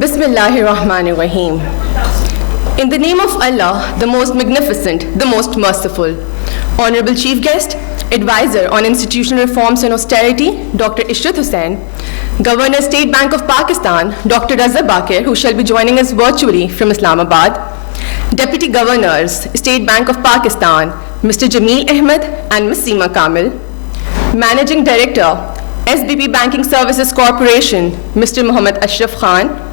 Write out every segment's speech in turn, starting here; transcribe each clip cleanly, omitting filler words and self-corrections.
Bismillahir Rahmanir Rahim. In the name of Allah, the most magnificent, the most merciful. Honorable Chief Guest, Advisor on Institutional Reforms and Austerity, Dr. Ishrat Hussain, Governor, State Bank of Pakistan, Dr. Raza Bakir, who shall be joining us virtually from Islamabad, Deputy Governors, State Bank of Pakistan, Mr. Jameel Ahmed and Ms. Seema Kamil, Managing Director, SBP Banking Services Corporation, Mr. Muhammad Ashraf Khan,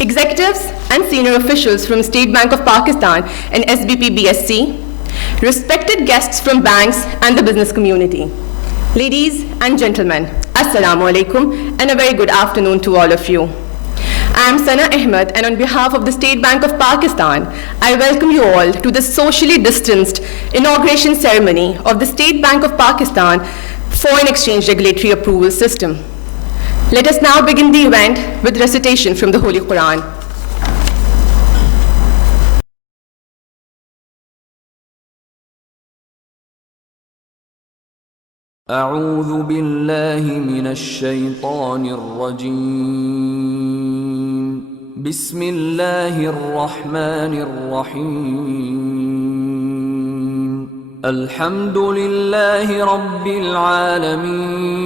executives and senior officials from State Bank of Pakistan and SBP BSC, respected guests from banks and the business community. Ladies and gentlemen, Assalamu alaikum and a very good afternoon to all of you. I am Sana Ahmed, and on behalf of the State Bank of Pakistan, I welcome you all to the socially distanced inauguration ceremony of the State Bank of Pakistan Foreign Exchange Regulatory Approval System. Let us now begin the event with recitation from the Holy Quran. أعوذ بالله من الشيطان الرجيم بسم الله الرحمن الرحيم الحمد لله رب العالمين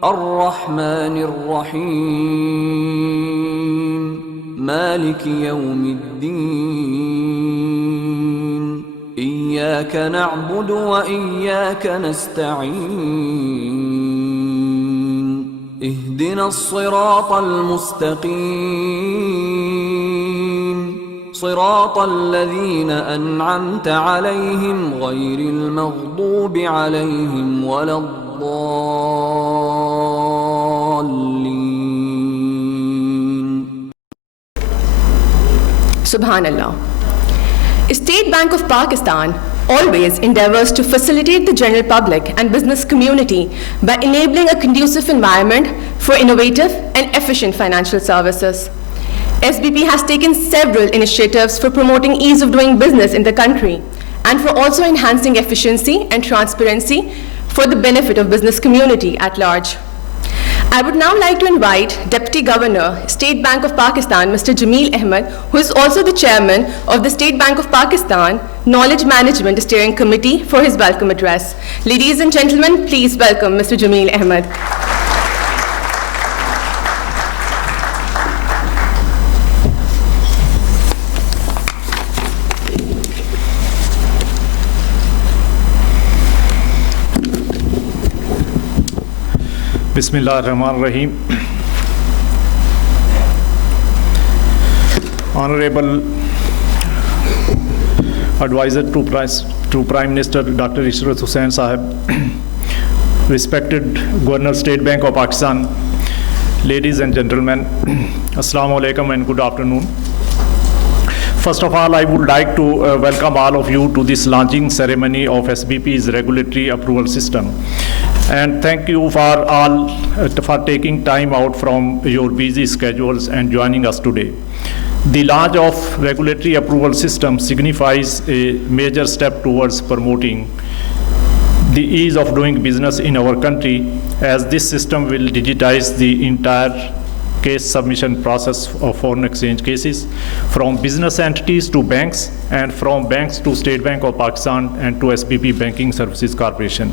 الرحمن الرحيم مالك يوم الدين إياك نعبد وإياك نستعين اهدنا الصراط المستقيم صراط الذين أنعمت عليهم غير المغضوب عليهم ولا الضالين. Subhanallah. State Bank of Pakistan always endeavors to facilitate the general public and business community by enabling a conducive environment for innovative and efficient financial services. SBP has taken several initiatives for promoting ease of doing business in the country and for also enhancing efficiency and transparency for the benefit of business community at large. I would now like to invite Deputy Governor, State Bank of Pakistan, Mr. Jameel Ahmed, who is also the Chairman of the State Bank of Pakistan Knowledge Management Steering Committee, for his welcome address. Ladies and gentlemen, please welcome Mr. Jameel Ahmed. Bismillah ar-Rahman ar-Rahim. Honorable Advisor to Prime Minister Dr. Ishrat Hussain Sahib, respected Governor, State Bank of Pakistan, ladies and gentlemen, Assalamu alaikum and good afternoon. First of all, I would like to welcome all of you to this launching ceremony of SBP's regulatory approval system. And thank you for all for taking time out from your busy schedules and joining us today. The launch of regulatory approval system signifies a major step towards promoting the ease of doing business in our country, as this system will digitize the entire case submission process of foreign exchange cases, from business entities to banks, and from banks to State Bank of Pakistan and to SBP Banking Services Corporation.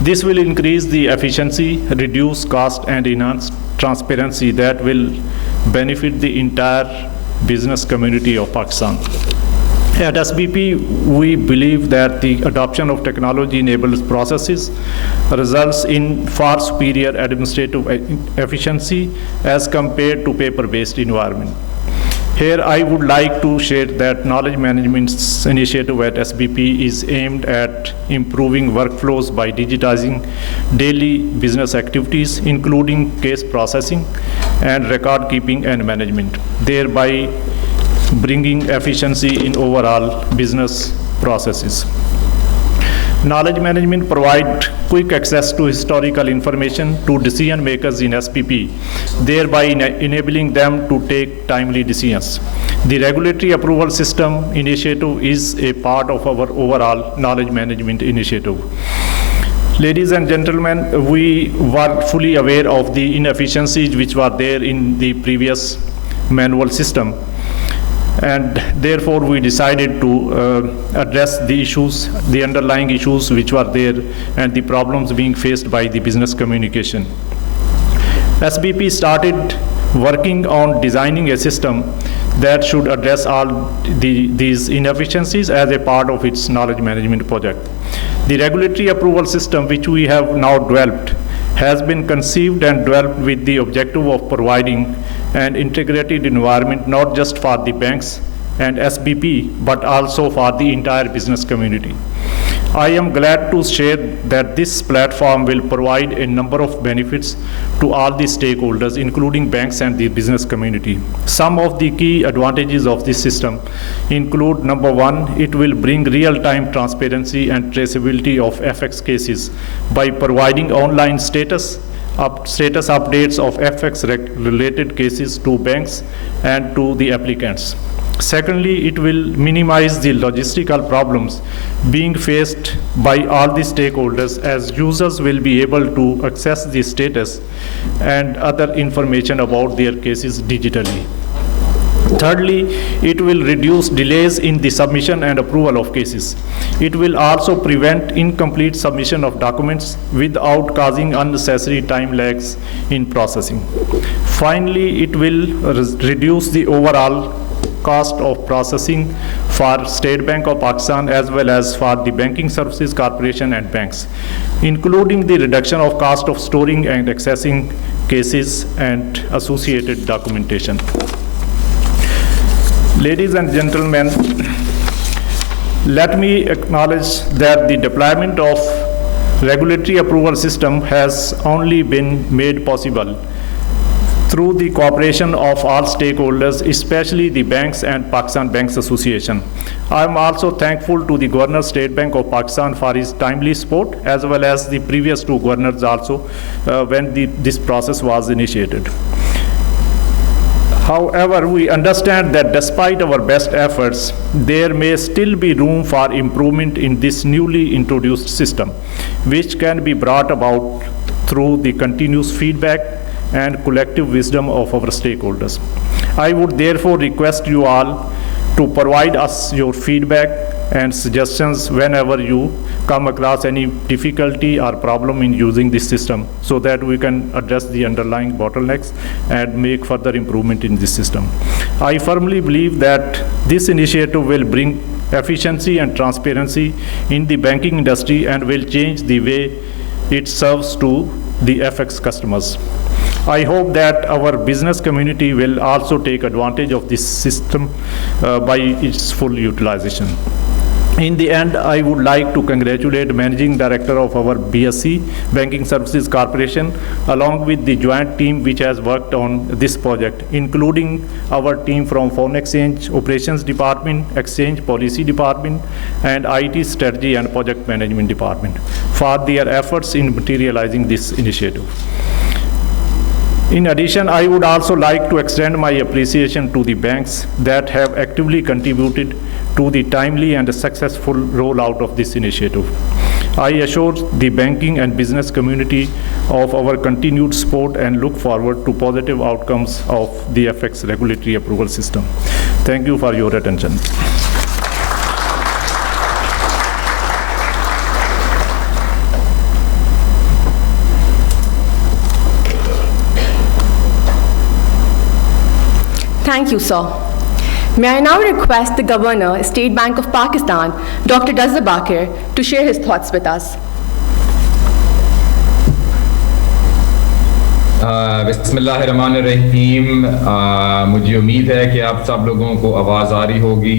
This will increase the efficiency, reduce cost, and enhance transparency that will benefit the entire business community of Pakistan. At SBP, we believe that the adoption of technology-enabled processes results in far superior administrative efficiency as compared to paper-based environment. Here, I would like to share that knowledge management's initiative at SBP is aimed at improving workflows by digitizing daily business activities, including case processing and record keeping and management, thereby bringing efficiency in overall business processes. Knowledge management provides quick access to historical information to decision makers in SBP, thereby enabling them to take timely decisions. The regulatory approval system initiative is a part of our overall knowledge management initiative. Ladies and gentlemen, we were fully aware of the inefficiencies which were there in the previous manual system, and therefore we decided to address the issues, the underlying issues which were there and the problems being faced by the business communication. SBP started working on designing a system that should address all these inefficiencies as a part of its knowledge management project. The regulatory approval system which we have now developed has been conceived and developed with the objective of providing an integrated environment not just for the banks and SBP but also for the entire business community. I am glad to share that this platform will provide a number of benefits to all the stakeholders, including banks and the business community. Some of the key advantages of this system include: number one, it will bring real-time transparency and traceability of FX cases by providing online status updates of FX-related cases to banks and to the applicants. Secondly, it will minimize the logistical problems being faced by all the stakeholders, as users will be able to access the status and other information about their cases digitally. Thirdly, it will reduce delays in the submission and approval of cases. It will also prevent incomplete submission of documents without causing unnecessary time lags in processing. Finally, it will reduce the overall cost of processing for State Bank of Pakistan as well as for the Banking Services Corporation and banks, including the reduction of cost of storing and accessing cases and associated documentation. Ladies and gentlemen, let me acknowledge that the deployment of regulatory approval system has only been made possible through the cooperation of all stakeholders, especially the banks and Pakistan Banks Association. I am also thankful to the Governor State Bank of Pakistan for his timely support, as well as the previous two governors also when this process was initiated. However, we understand that despite our best efforts, there may still be room for improvement in this newly introduced system, which can be brought about through the continuous feedback and collective wisdom of our stakeholders. I would therefore request you all to provide us your feedback and suggestions whenever you come across any difficulty or problem in using this system, so that we can address the underlying bottlenecks and make further improvement in this system. I firmly believe that this initiative will bring efficiency and transparency in the banking industry and will change the way it serves to the FX customers. I hope that our business community will also take advantage of this system by its full utilization. In the end, I would like to congratulate Managing Director of our BSC, Banking Services Corporation, along with the joint team which has worked on this project, including our team from Foreign Exchange Operations Department, Exchange Policy Department, and IT Strategy and Project Management Department, for their efforts in materializing this initiative. In addition, I would also like to extend my appreciation to the banks that have actively contributed to the timely and successful rollout of this initiative. I assure the banking and business community of our continued support and look forward to positive outcomes of the FX regulatory approval system. Thank you for your attention. Thank you, sir. May I now request the Governor, State Bank of Pakistan, Dr. Daza Bakir, to share his thoughts with us. बिस्मिल्लाहिर्रहमानिर्रहीम। मुझे उम्मीद है कि आप सब लोगों को आवाज़ आ रही होगी।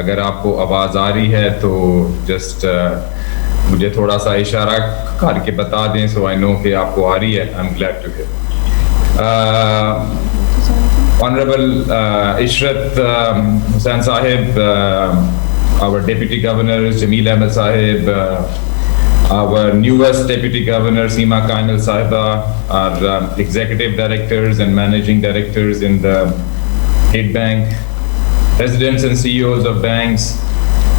अगर आपको आवाज़ आ रही है तो जस्ट मुझे थोड़ा सा इशारा करके बता दें, सो आई नो कि आपको आ रही है। I am glad to hear. Honorable Ishrat Hussain Sahib, our Deputy Governor Jameel Ahmed Sahib, our newest Deputy Governor Seema Kainal Sahiba, our Executive Directors and Managing Directors in the State Bank, Presidents and CEOs of banks,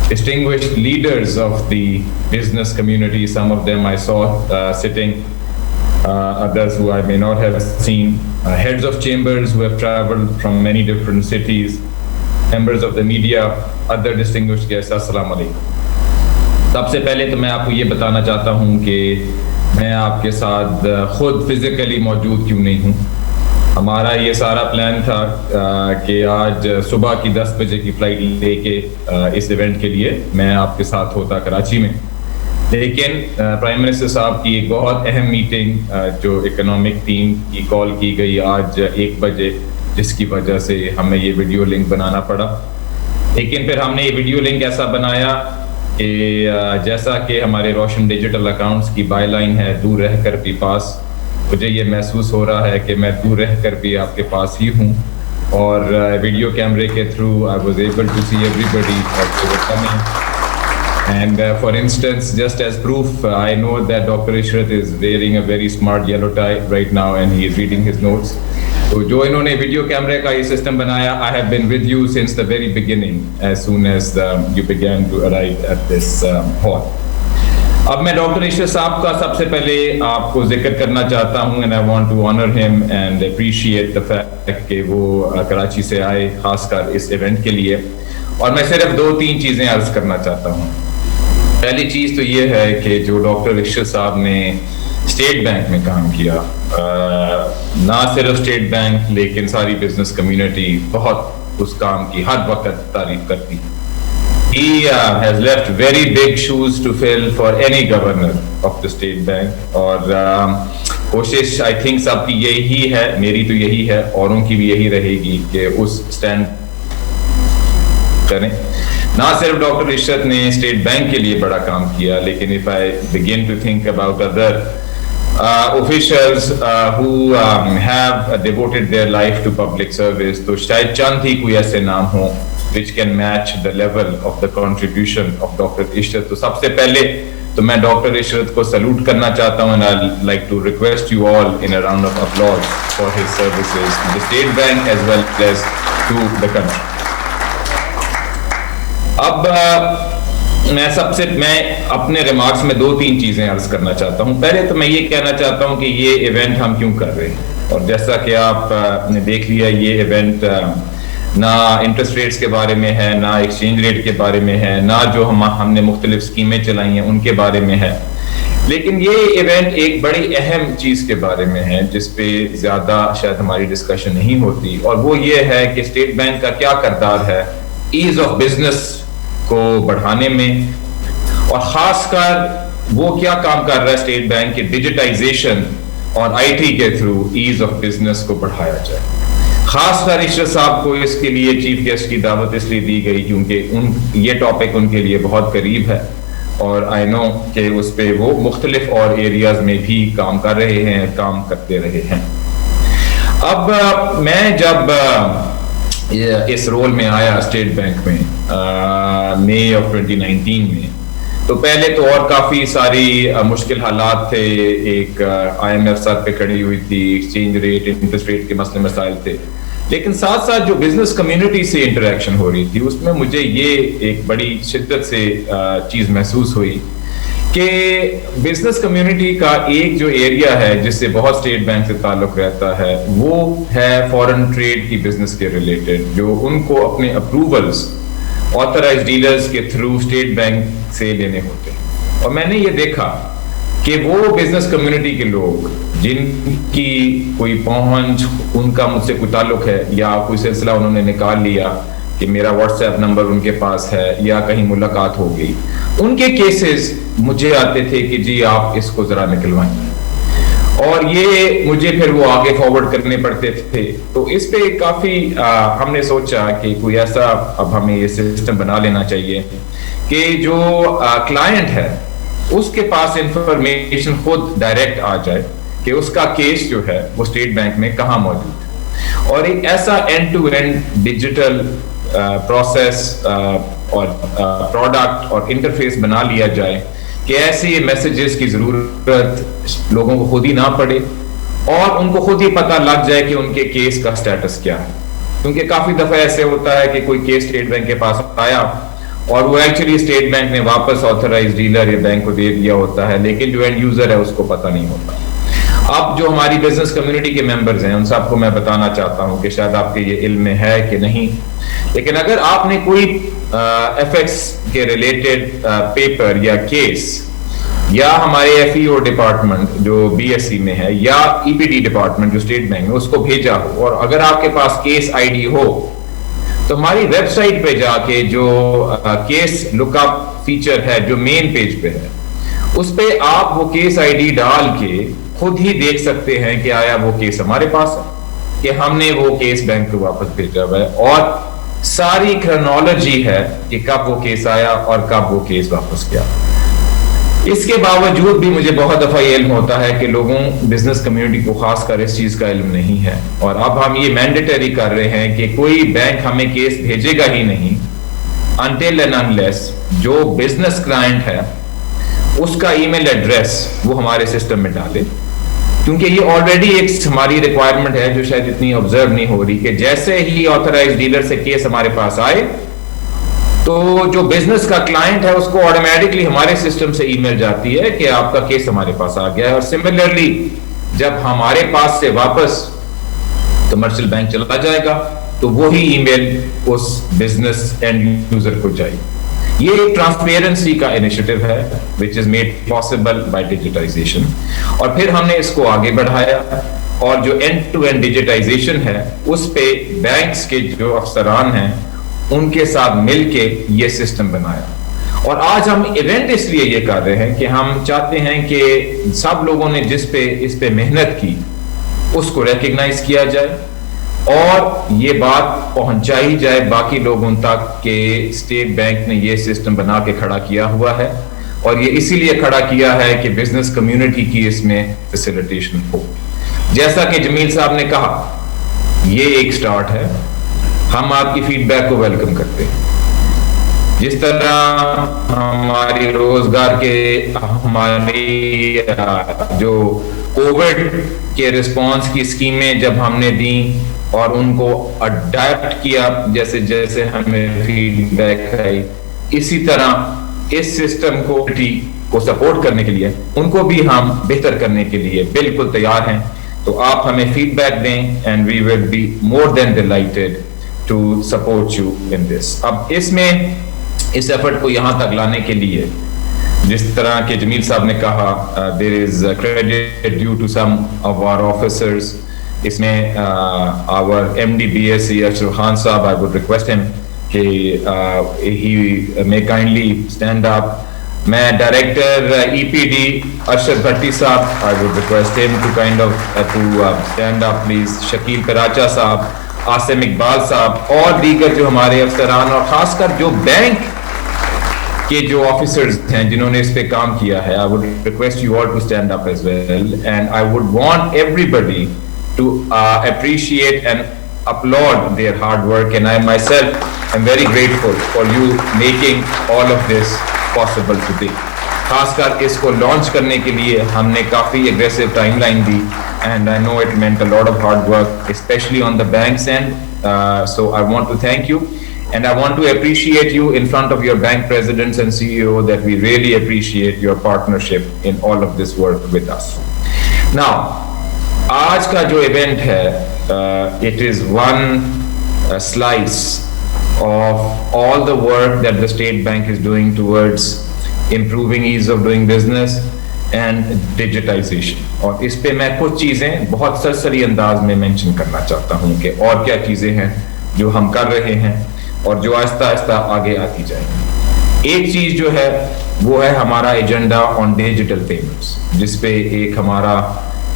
distinguished leaders of the business community. Some of them I saw sitting, others who I may not have seen, heads of chambers who have traveled from many different cities, members of the media, other distinguished guests, assalamu alaikum. सबसे पहले तो मैं आपको ये बताना चाहता हूँ कि मैं आपके साथ खुद फिजिकली मौजूद क्यों नहीं हूँ. हमारा ये सारा प्लान था कि आज सुबह की 10 बजे की फ़्लाइट लेके इस इवेंट के लिए मैं आपके साथ होता कराची में, लेकिन प्राइम मिनिस्टर साहब की एक बहुत अहम मीटिंग जो इकोनॉमिक टीम की कॉल की गई आज 1 बजे, जिसकी वजह से हमें ये वीडियो लिंक बनाना पड़ा. लेकिन फिर हमने ये वीडियो लिंक ऐसा बनाया कि जैसा कि हमारे रोशन डिजिटल अकाउंट्स की बायलाइन है, दूर रह कर भी पास, मुझे ये महसूस हो रहा है कि मैं दूर रह कर भी आपके पास ही हूँ. और वीडियो कैमरे के through I was able to see everybody coming. And for instance, just as proof, I know that Dr. Ishrat is wearing a very smart yellow tie right now and he is reading his notes. तो जो इन्होंने video कैमरे का ये system बनाया, I have been with you since the very beginning, as soon as you began to arrive at this hall. अब मैं doctor Ishrat साहब का सबसे पहले आपको जिक्र करना चाहता हूँ, and I want to honor him and appreciate the fact कि वो कराची से आए खासकर इस इवेंट के लिए. और मैं सिर्फ 2-3 चीज़ें अर्ज करना चाहता हूँ. पहली चीज़ तो ये है कि जो डॉक्टर इशरत साहब ने स्टेट बैंक में काम किया, ना सिर्फ स्टेट बैंक लेकिन सारी बिजनेस कम्युनिटी बहुत उस काम की हर वक्त तारीफ करती. He has left very big shoes to fill for any governor of the state bank. और कोशिश आई थिंक सबकी यही है, मेरी तो यही है, औरों की भी यही रहेगी कि उस स्टैंड करें. ना सिर्फ डॉक्टर इशरत ने स्टेट बैंक के लिए बड़ा काम किया, लेकिन if I begin to think about other officials who have devoted their life to public service, तो शायद चंद ही कोई ऐसे नाम हो which can match the level of the contribution of Dr. Ishrat. तो सबसे पहले तो मैं डॉक्टर इशरत को सैल्यूट करना चाहता हूँ, and I'd like to request you all in a round of applause for his services to the state bank as well as to the country. अब मैं अपने रिमार्क्स में 2-3 चीज़ें अर्ज करना चाहता हूँ. पहले तो मैं ये कहना चाहता हूँ कि ये इवेंट हम क्यों कर रहे हैं, और जैसा कि आपने देख लिया, ये इवेंट ना इंटरेस्ट रेट्स के बारे में है, ना एक्सचेंज रेट के बारे में है, ना जो हमने मुख्तलिफ स्कीमें चलाई हैं उनके बारे में है, लेकिन ये इवेंट एक बड़ी अहम चीज़ के बारे में है जिस पे ज़्यादा शायद हमारी डिस्कशन नहीं होती, और वो ये है कि स्टेट बैंक का क्या किरदार है ईज़ ऑफ बिजनेस को बढ़ाने में, और ख़ासकर वो क्या काम कर रहा है स्टेट बैंक के डिजिटाइजेशन और आईटी के थ्रू ईज़ ऑफ बिजनेस को बढ़ाया जाए. खासकर इशरत साहब को इसके लिए चीफ गेस्ट की दावत इसलिए दी गई क्योंकि ये टॉपिक उनके लिए बहुत करीब है, और आई नो कि उस पे वो मुख्तलिफ और एरियाज में भी काम कर रहे हैं, काम करते रहे हैं. अब मैं जब इस रोल में आया स्टेट बैंक में मई ऑफ 2019 में, तो पहले तो और काफ़ी सारी मुश्किल हालात थे. एक IMF सर पे खड़ी हुई थी, एक्सचेंज रेट, इंटरेस्ट रेट के मसले मसाइल थे, लेकिन साथ साथ जो बिजनेस कम्युनिटी से इंटरेक्शन हो रही थी उसमें मुझे ये एक बड़ी शिद्दत से चीज़ महसूस हुई कि बिजनेस कम्युनिटी का एक जो एरिया है जिससे बहुत स्टेट बैंक से ताल्लुक़ रहता है वो है फॉरेन ट्रेड की बिजनेस के रिलेटेड, जो उनको अपने अप्रूवल्स ऑथराइज्ड डीलर्स के थ्रू स्टेट बैंक से लेने होते हैं. और मैंने ये देखा कि वो बिजनेस कम्युनिटी के लोग जिनकी कोई पहुंच, उनका मुझसे कोई ताल्लुक है या कोई सिलसिला उन्होंने निकाल लिया कि मेरा व्हाट्सएप नंबर उनके पास है या कहीं मुलाकात हो गई, उनके केसेस मुझे आते थे कि जी आप इसको ज़रा निकलवाएं, और ये मुझे फिर वो आगे फॉरवर्ड करने पड़ते थे. तो इस पे काफ़ी हमने सोचा कि कोई ऐसा अब हमें ये सिस्टम बना लेना चाहिए कि जो क्लाइंट है उसके पास इंफॉर्मेशन खुद डायरेक्ट आ जाए कि उसका केस जो है वो स्टेट बैंक में कहाँ मौजूद है, और एक ऐसा end to end digital process और प्रोडक्ट और इंटरफेस बना लिया जाए कि ऐसे मैसेजेस की ज़रूरत लोगों को खुद ही ना पड़े और उनको खुद ही पता लग जाए कि उनके केस का स्टेटस क्या है. क्योंकि काफ़ी दफ़ा ऐसे होता है कि कोई केस स्टेट बैंक के पास आया اور وہ ایکچولی اسٹیٹ بینک نے واپس آتھرائز ڈیلر یا بینک کو دے دیا ہوتا ہے, لیکن جو اینڈ یوزر ہے اس کو پتہ نہیں ہوتا. اب جو ہماری بزنس کمیونٹی کے ممبرز ہیں ان سب کو میں بتانا چاہتا ہوں کہ شاید آپ کے یہ علم میں ہے کہ نہیں, لیکن اگر آپ نے کوئی ایف ایکس کے ریلیٹڈ پیپر یا کیس یا ہمارے ایف ای او ڈپارٹمنٹ جو بی ایس سی میں ہے یا ای پی ڈی ڈپارٹمنٹ جو اسٹیٹ بینک میں, اس کو بھیجا ہو, اور اگر آپ کے پاس کیس آئی ڈی ہو تو ہماری ویب سائٹ پہ جا کے جو کیس لک اپ فیچر ہے جو مین پیج پہ ہے, اس پہ آپ وہ کیس آئی ڈی ڈال کے خود ہی دیکھ سکتے ہیں کہ آیا وہ کیس ہمارے پاس ہے کہ ہم نے وہ کیس بینک کو واپس بھیجا ہوا ہے, اور ساری کرنالوجی ہے کہ کب وہ کیس آیا اور کب وہ کیس واپس گیا. اس کے باوجود بھی مجھے بہت دفعہ یہ علم ہوتا ہے کہ لوگوں بزنس کمیونٹی کو خاص کر اس چیز کا علم نہیں ہے, اور اب ہم یہ مینڈیٹری کر رہے ہیں کہ کوئی بینک ہمیں کیس بھیجے گا ہی نہیں until and unless جو بزنس کلائنٹ ہے اس کا ای میل ایڈریس وہ ہمارے سسٹم میں ڈالے, کیونکہ یہ آلریڈی ایک ہماری ریکوائرمنٹ ہے جو شاید اتنی آبزرو نہیں ہو رہی کہ جیسے ہی آتھرائز ڈیلر سے کیس ہمارے پاس آئے تو جو بزنس کا کلائنٹ ہے اس کو آٹومیٹکلی ہمارے سسٹم سے ای میل جاتی ہے کہ آپ کا کیس ہمارے پاس آ گیا ہے, اور سملرلی جب ہمارے پاس سے واپس کمرشل بینک چلا جائے گا تو وہی ای میل اس بزنس اینڈ یوزر کو جائے. یہ ایک ٹرانسپیرنسی کا انیشیٹو ہے which is made possible by digitization, اور پھر ہم نے اس کو آگے بڑھایا اور جو اینڈ ٹو اینڈ ڈیجیٹائزیشن ہے اس پہ بینکس کے جو افسران ہیں ان کے ساتھ مل کے یہ سسٹم بنایا. اور آج ہم ایونٹ اس لیے یہ کر رہے ہیں کہ ہم چاہتے ہیں کہ سب لوگوں نے جس پہ اس پہ محنت کی اس کو ریکگنائز کیا جائے اور یہ بات پہنچائی جائے باقی لوگوں تک کہ اسٹیٹ بینک نے یہ سسٹم بنا کے کھڑا کیا ہوا ہے, اور یہ اسی لیے کھڑا کیا ہے کہ بزنس کمیونٹی کی اس میں فیسیلیٹیشن ہو. جیسا کہ جمیل صاحب نے کہا یہ ایک سٹارٹ ہے, ہم آپ کی فیڈ بیک کو ویلکم کرتے ہیں. جس طرح ہماری روزگار کے ہماری جو کووڈ کے رسپانس کی اسکیمیں جب ہم نے دیں اور ان کو اڈاپٹ کیا جیسے جیسے ہمیں فیڈ بیک آئی, اسی طرح اس سسٹم کو سپورٹ کرنے کے لیے ان کو بھی ہم بہتر کرنے کے لیے بالکل تیار ہیں. تو آپ ہمیں فیڈ بیک دیں and we will be more than delighted to support you in this. اب اس میں اس ایفرٹ کو یہاں تک لانے کے لیے جس طرح کہ جمیل صاحب نے کہا there is credit due to some of our officers. اس میں our MD BSc اشرف خان صاحب, I would request him کہ he may kindly stand up. میں ڈائریکٹر ای پی ڈی ارشد بھٹی صاحب, I would request him to kind of to stand up please. Shakeel Paracha صاحب, عاصم اقبال صاحب اور دیگر جو ہمارے افسران اور خاص کر جو بینک کہ جو آفیسرز ہیں جنہوں نے اس پہ کام کیا ہے, I would request you all to stand up as well, and I would want everybody to appreciate and applaud their hard work, and I myself am very grateful for you making all of this possible today. خاص کر اس کو launch کرنے کے لیے ہم نے کافی aggressive timeline دی, and I know it meant a lot of hard work especially on the bank's end, so I want to thank you. And I want to appreciate you in front of your bank presidents and CEO that we really appreciate your partnership in all of this work with us. Now, آج کا جو event ہے, it is one slice of all the work that the State Bank is doing towards improving ease of doing business and digitization. اور اس پہ میں کچھ چیزیں بہت سرسری انداز میں مینشن کرنا چاہتا ہوں کہ اور کیا چیزیں ہیں جو ہم کر رہے ہیں اور جو آہستہ آہستہ آگے آتی جائیں. ایک چیز جو ہے وہ ہے ہمارا ایجنڈا آن ڈیجیٹل پیمنٹس, جس پہ ایک ہمارا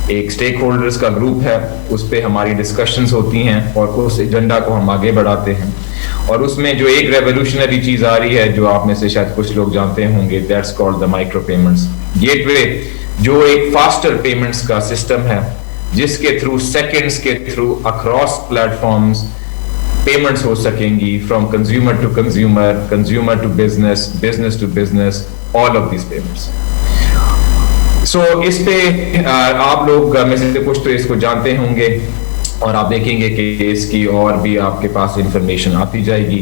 ایک اسٹیک ہولڈرز کا گروپ ہے, اس پہ ہماری ڈسکشنز ہوتی ہیں اور اس ایجنڈا کو ہم آگے بڑھاتے ہیں. اور اس میں جو ایک ریولیوشنری چیز آ رہی ہے جو آپ میں سے شاید کچھ لوگ جانتے ہوں گے, that's called the micro payments gateway, جو ایک فاسٹر پیمنٹس کا سسٹم ہے جس کے تھرو سیکنڈز کے through across platforms payments ہو سکیں گی, from consumer to consumer, consumer to business, business to business, all of these payments. So اس پہ آپ لوگ میں سے کچھ تو اس کو جانتے ہوں گے اور آپ دیکھیں گے کہ اس کی اور بھی آپ کے پاس انفارمیشن آتی جائے گی.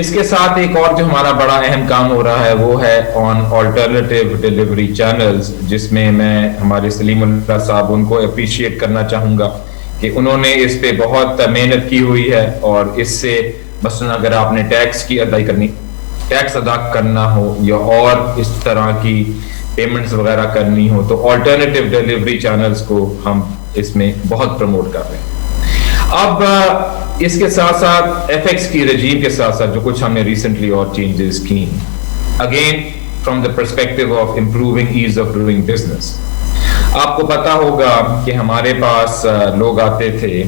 اس کے ساتھ ایک اور جو ہمارا بڑا اہم کام ہو رہا ہے وہ ہے آن آلٹرنیٹیو ڈیلیوری چینلز، جس میں میں ہمارے سلیم اللہ صاحب ان کو اپریشیٹ کرنا چاہوں گا کہ انہوں نے اس پہ بہت محنت کی ہوئی ہے، اور اس سے مثلا اگر آپ نے ٹیکس ادا کرنا ہو یا اور اس طرح کی پیمنٹس وغیرہ کرنی ہو تو آلٹرنیٹیو ڈیلیوری چینلز کو ہم اس میں بہت پروموٹ کر رہے ہیں۔ اب اس کے ساتھ ساتھ ایف ایکس کی رجیم کے ساتھ ساتھ جو کچھ ہم نے ریسنٹلی اور چینجز کی، again from the perspective of improving as of doing business, آپ کو پتا ہوگا کہ ہمارے پاس لوگ آتے تھے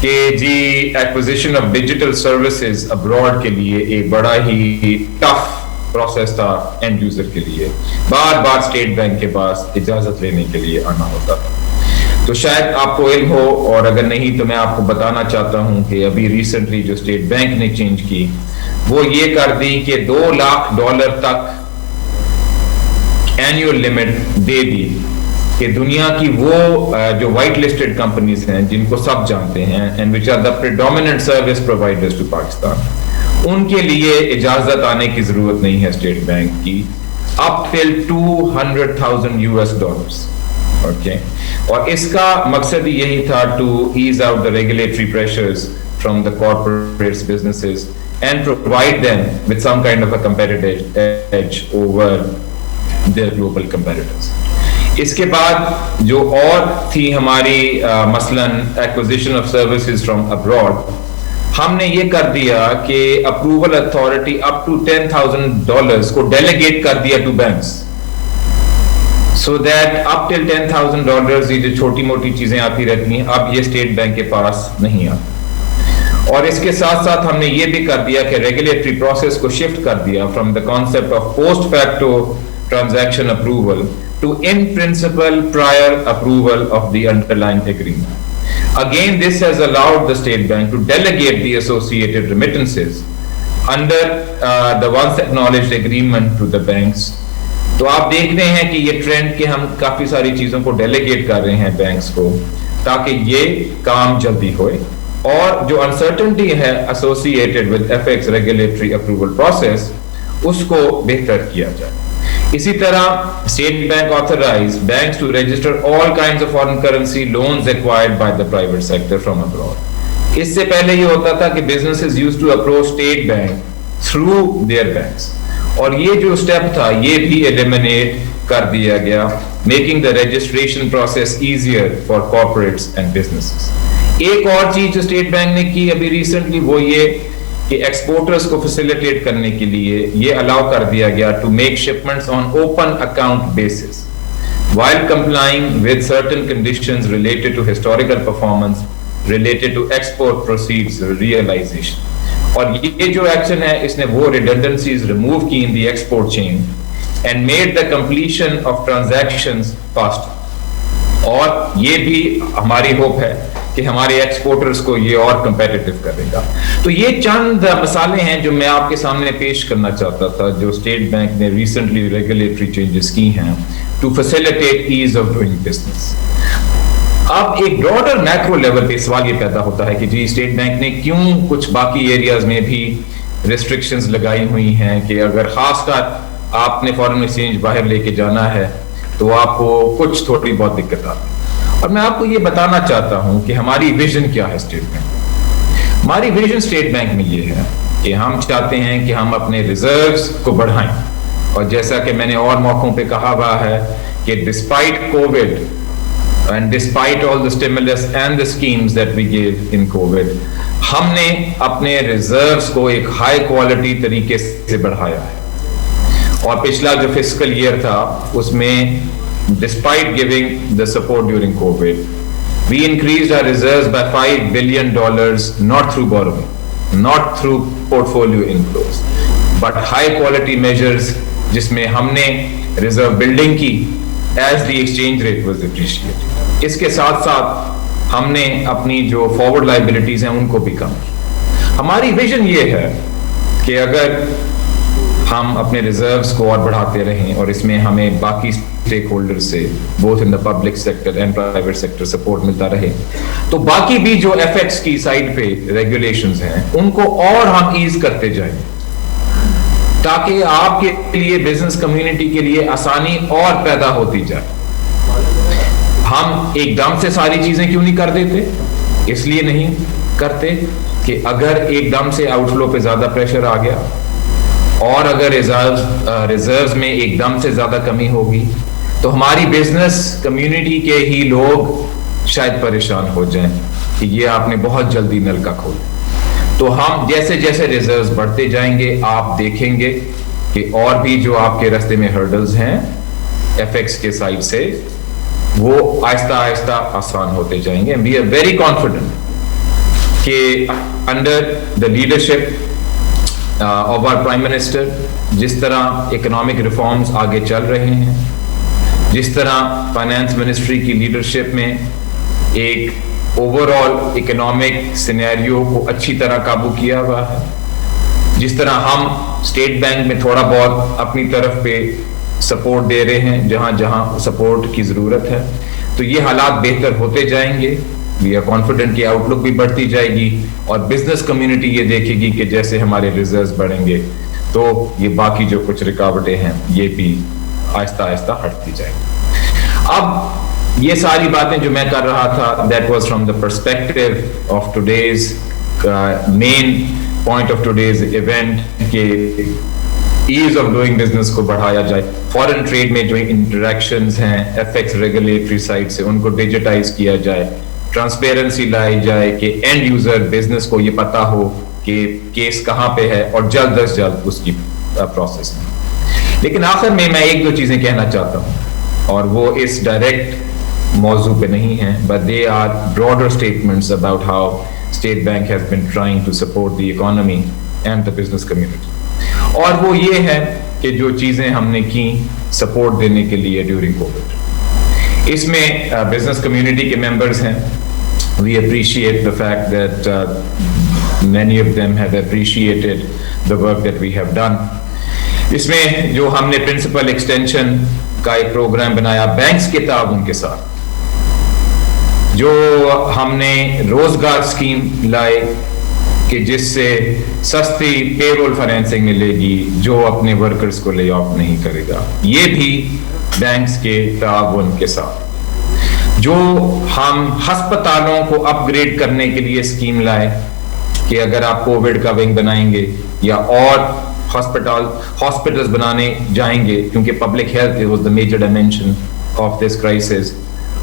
کہ جی acquisition of digital services abroad کے لیے ایک بڑا ہی ٹف پروسیس تھا اینڈ یوزر کے لیے، بار بار اسٹیٹ بینک کے پاس اجازت لینے کے لیے آنا ہوتا تھا۔ تو شاید آپ کو علم ہو، اور اگر نہیں تو میں آپ کو بتانا چاہتا ہوں کہ ابھی ریسنٹلی جو اسٹیٹ بینک نے چینج کی وہ یہ کر دی کہ $2 لاکھ تک اینیول لمٹ دے دی کہ دنیا کی وہ جو وائٹ لسٹڈ کمپنیز ہیں جن کو سب جانتے ہیں and which are the predominant service providers to Pakistan, ان کے لیے اجازت آنے کی ضرورت نہیں ہے اسٹیٹ بینک کی اپ ٹل $200,000 اوکے، اور اس کا مقصد یہی تھا to ease out the regulatory pressures from the corporates businesses and provide them with some kind of a competitive edge over their global competitors. اس کے بعد جو اور تھی ہماری مثلاً acquisition of services from abroad, ہم نے یہ کر دیا کہ اپروول اتھارٹی اپ ٹو $10,000 کو ڈیلیگیٹ کر دیا to banks, so that up till $10,000 یہ جو چھوٹی موٹی چیزیں آتی رہتی ہیں اب یہ اسٹیٹ بینک کے پاس نہیں آتی۔ اور اس کے ساتھ ساتھ ہم نے یہ بھی کر دیا کہ ریگولیٹری پروسیس کو شفٹ کر دیا from the concept of post facto transaction approval to in principle prior approval of the underlying agreement. Again, this has allowed the State Bank to delegate the associated remittances under the once acknowledged agreement to the banks. تو آپ دیکھ رہے ہیں کہ یہ trend کہ ہم کافی ساری چیزوں کو ڈیلیگیٹ کر رہے ہیں بینکس کو تاکہ یہ کام جلدی ہوئے، اور جو انسرٹنٹی ہے associated with FX regulatory approval process اس کو بہتر کیا جائے۔ اسی طرح state bank authorize banks to register all kinds of foreign currency loans acquired by the private sector from abroad. اس سے پہلے یہ ہوتا تھا کہ businesses used to approach state bank through their banks, اور یہ جو اسٹیپ تھا یہ بھی ایلیمینیٹ کر دیا گیا، making the registration process easier for corporates and businesses. ایک اور چیز جو اسٹیٹ بینک نے کی ابھی ریسنٹلی وہ یہ کہ ایکسپورٹرز کو فیسیلیٹیٹ کرنے کے لیے یہ الاؤ کر دیا گیا to make shipments on open account basis while complying with certain conditions related to historical performance related to export proceeds realization۔ اور یہ جو ایکشن ہے اس نے وہ redundancies remove کی in the export chain and made the completion of transactions faster۔ اور یہ بھی ہماری ہوپ ہے کہ ہمارے ایکسپورٹرز کو یہ اور کمپیٹیٹو کرے گا۔ تو یہ چند مسالے ہیں جو میں آپ کے سامنے پیش کرنا چاہتا تھا جو اسٹیٹ بینک نے ریسنٹلی ریگولیٹری چینجز کی ہیں to facilitate ease of doing business. اب ایک براڈر میکرو لیول پہ سوال یہ پیدا ہوتا ہے کہ جی اسٹیٹ بینک نے کیوں کچھ باقی ایریاز میں بھی ریسٹرکشنز لگائی ہوئی ہیں کہ اگر خاص کر آپ نے فارن ایکسچینج باہر لے کے جانا ہے تو آپ کو کچھ تھوڑی بہت دقت آتی ہے۔ اور میں آپ کو یہ بتانا چاہتا ہوں کہ ہماری ویژن کیا ہے اسٹیٹ بینک۔ ہماری ویژن اسٹیٹ بینک میں یہ ہے کہ ہم چاہتے ہیں کہ ہم اپنے ریزروز کو بڑھائیں، اور جیسا کہ میں نے اور موقعوں پہ کہا ہوا ہے کہ despite Covid and despite all the stimulus and the schemes that we gave in Covid, ہم نے اپنے ریزروز کو ایک ہائی کوالٹی طریقے سے بڑھایا ہے۔ اور پچھلا جو فسکل ایئر تھا اس میں despite giving the support during COVID, we increased our reserves by $5 billion, not through borrowing, not through portfolio inflows, but high quality measures جس میں ہم نے ریزرو بلڈنگ کی as the exchange rate was appreciated۔ اس کے ساتھ ساتھ ہم نے اپنی جو فارورڈ لائبلٹیز ہیں ان کو بھی کم کی۔ ہماری ویژن یہ ہے کہ اگر ہم اپنے ریزروز کو اور بڑھاتے رہیں اور اس میں ہمیں باقی اسٹیک ہولڈر سے both in the public sector and private sector support ملتا رہے. تو باقی بھی جو ایف ایکس کی سائڈ پہ ریگولیشنز ہیں ان کو اور ہم ایز کرتے جائیں تاکہ آپ کے لیے بزنس کمیونٹی کے لیے آسانی اور پیدا ہوتی جائے. ہم ایک دم سے ساری چیزیں کیوں نہیں کر دیتے؟ اس لیے نہیں کرتے کہ اگر ایک دم سے آؤٹ فلو پہ زیادہ پریشر آ گیا اور اگر ریزروز میں ایک دم سے زیادہ کمی ہوگی تو ہماری بزنس کمیونٹی کے ہی لوگ شاید پریشان ہو جائیں کہ یہ آپ نے بہت جلدی نلکا کھولا. تو ہم جیسے جیسے ریزروز بڑھتے جائیں گے آپ دیکھیں گے کہ اور بھی جو آپ کے راستے میں ہرڈلز ہیں ایف ایکس کے سائڈ سے وہ آہستہ آہستہ آسان ہوتے جائیں گے. وی آر ویری کانفیڈنٹ کہ under the leadership of our Prime Minister جس طرح اکنامک ریفارمز آگے چل رہے ہیں, جس طرح فائنانس منسٹری کی لیڈرشپ میں ایک اوور آل اکنامک سینیریو کو اچھی طرح قابو کیا ہوا ہے, جس طرح ہم اسٹیٹ بینک میں تھوڑا بہت اپنی طرف پہ سپورٹ دے رہے ہیں جہاں جہاں سپورٹ کی ضرورت ہے, تو یہ حالات بہتر ہوتے جائیں گے. وی آر کانفیڈنٹ کہ آؤٹ لک بھی بڑھتی جائے گی اور بزنس کمیونٹی یہ دیکھے گی کہ جیسے ہمارے ریزروز بڑھیں گے تو یہ باقی جو کچھ رکاوٹیں ہیں یہ بھی آہستہ آہستہ ہٹتی جائیں گی. اب یہ ساری باتیں جو میں کر رہا تھا that was from the perspective of today's main point of today's event کہ ایز آف ڈوئنگ بزنس کو بڑھایا جائے, فارن ٹریڈ میں جو انٹریکشنز ہیں ایف ایکس ریگولیٹری سائڈ سے ان کو ڈیجیٹائز کیا جائے, ٹرانسپیرنسی لائی جائے کہ اینڈ یوزر بزنس کو یہ پتا ہو کہ کیس کہاں پہ ہے اور جلد از جلد اس کی پروسیس میں. لیکن آخر میں ایک دو چیزیں کہنا چاہتا ہوں اور وہ اس ڈائریکٹ موضوع پہ نہیں ہیں but they are broader statements about how State Bank has been trying to support the economy and the business community. اور وہ یہ ہے کہ جو چیزیں ہم نے کی سپورٹ دینے کے لیے ڈیورنگ کووڈ, اس میں بزنس کمیونٹی کے ممبرز ہیں. We appreciate the fact that many of them have appreciated the work that we have done. اس میں جو ہم نے پرنسپل ایکسٹینشن کا ایک پروگرام بنایا بینکس کے تعاون کے ساتھ, جو ہم نے روزگار اسکیم لائے کہ جس سے سستی پے رول فائنینسنگ ملے گی جو اپنے ورکرز کو لے آف نہیں کرے گا, یہ بھی بینکس کے تعاون کے ساتھ. جو ہم ہسپتالوں کو اپ گریڈ کرنے کے لیے اسکیم لائے کہ اگر آپ کووڈ کا ونگ بنائیں گے یا اور ہاسپٹلز بنانے جائیں گے کیونکہ public health was the major dimension of this crisis,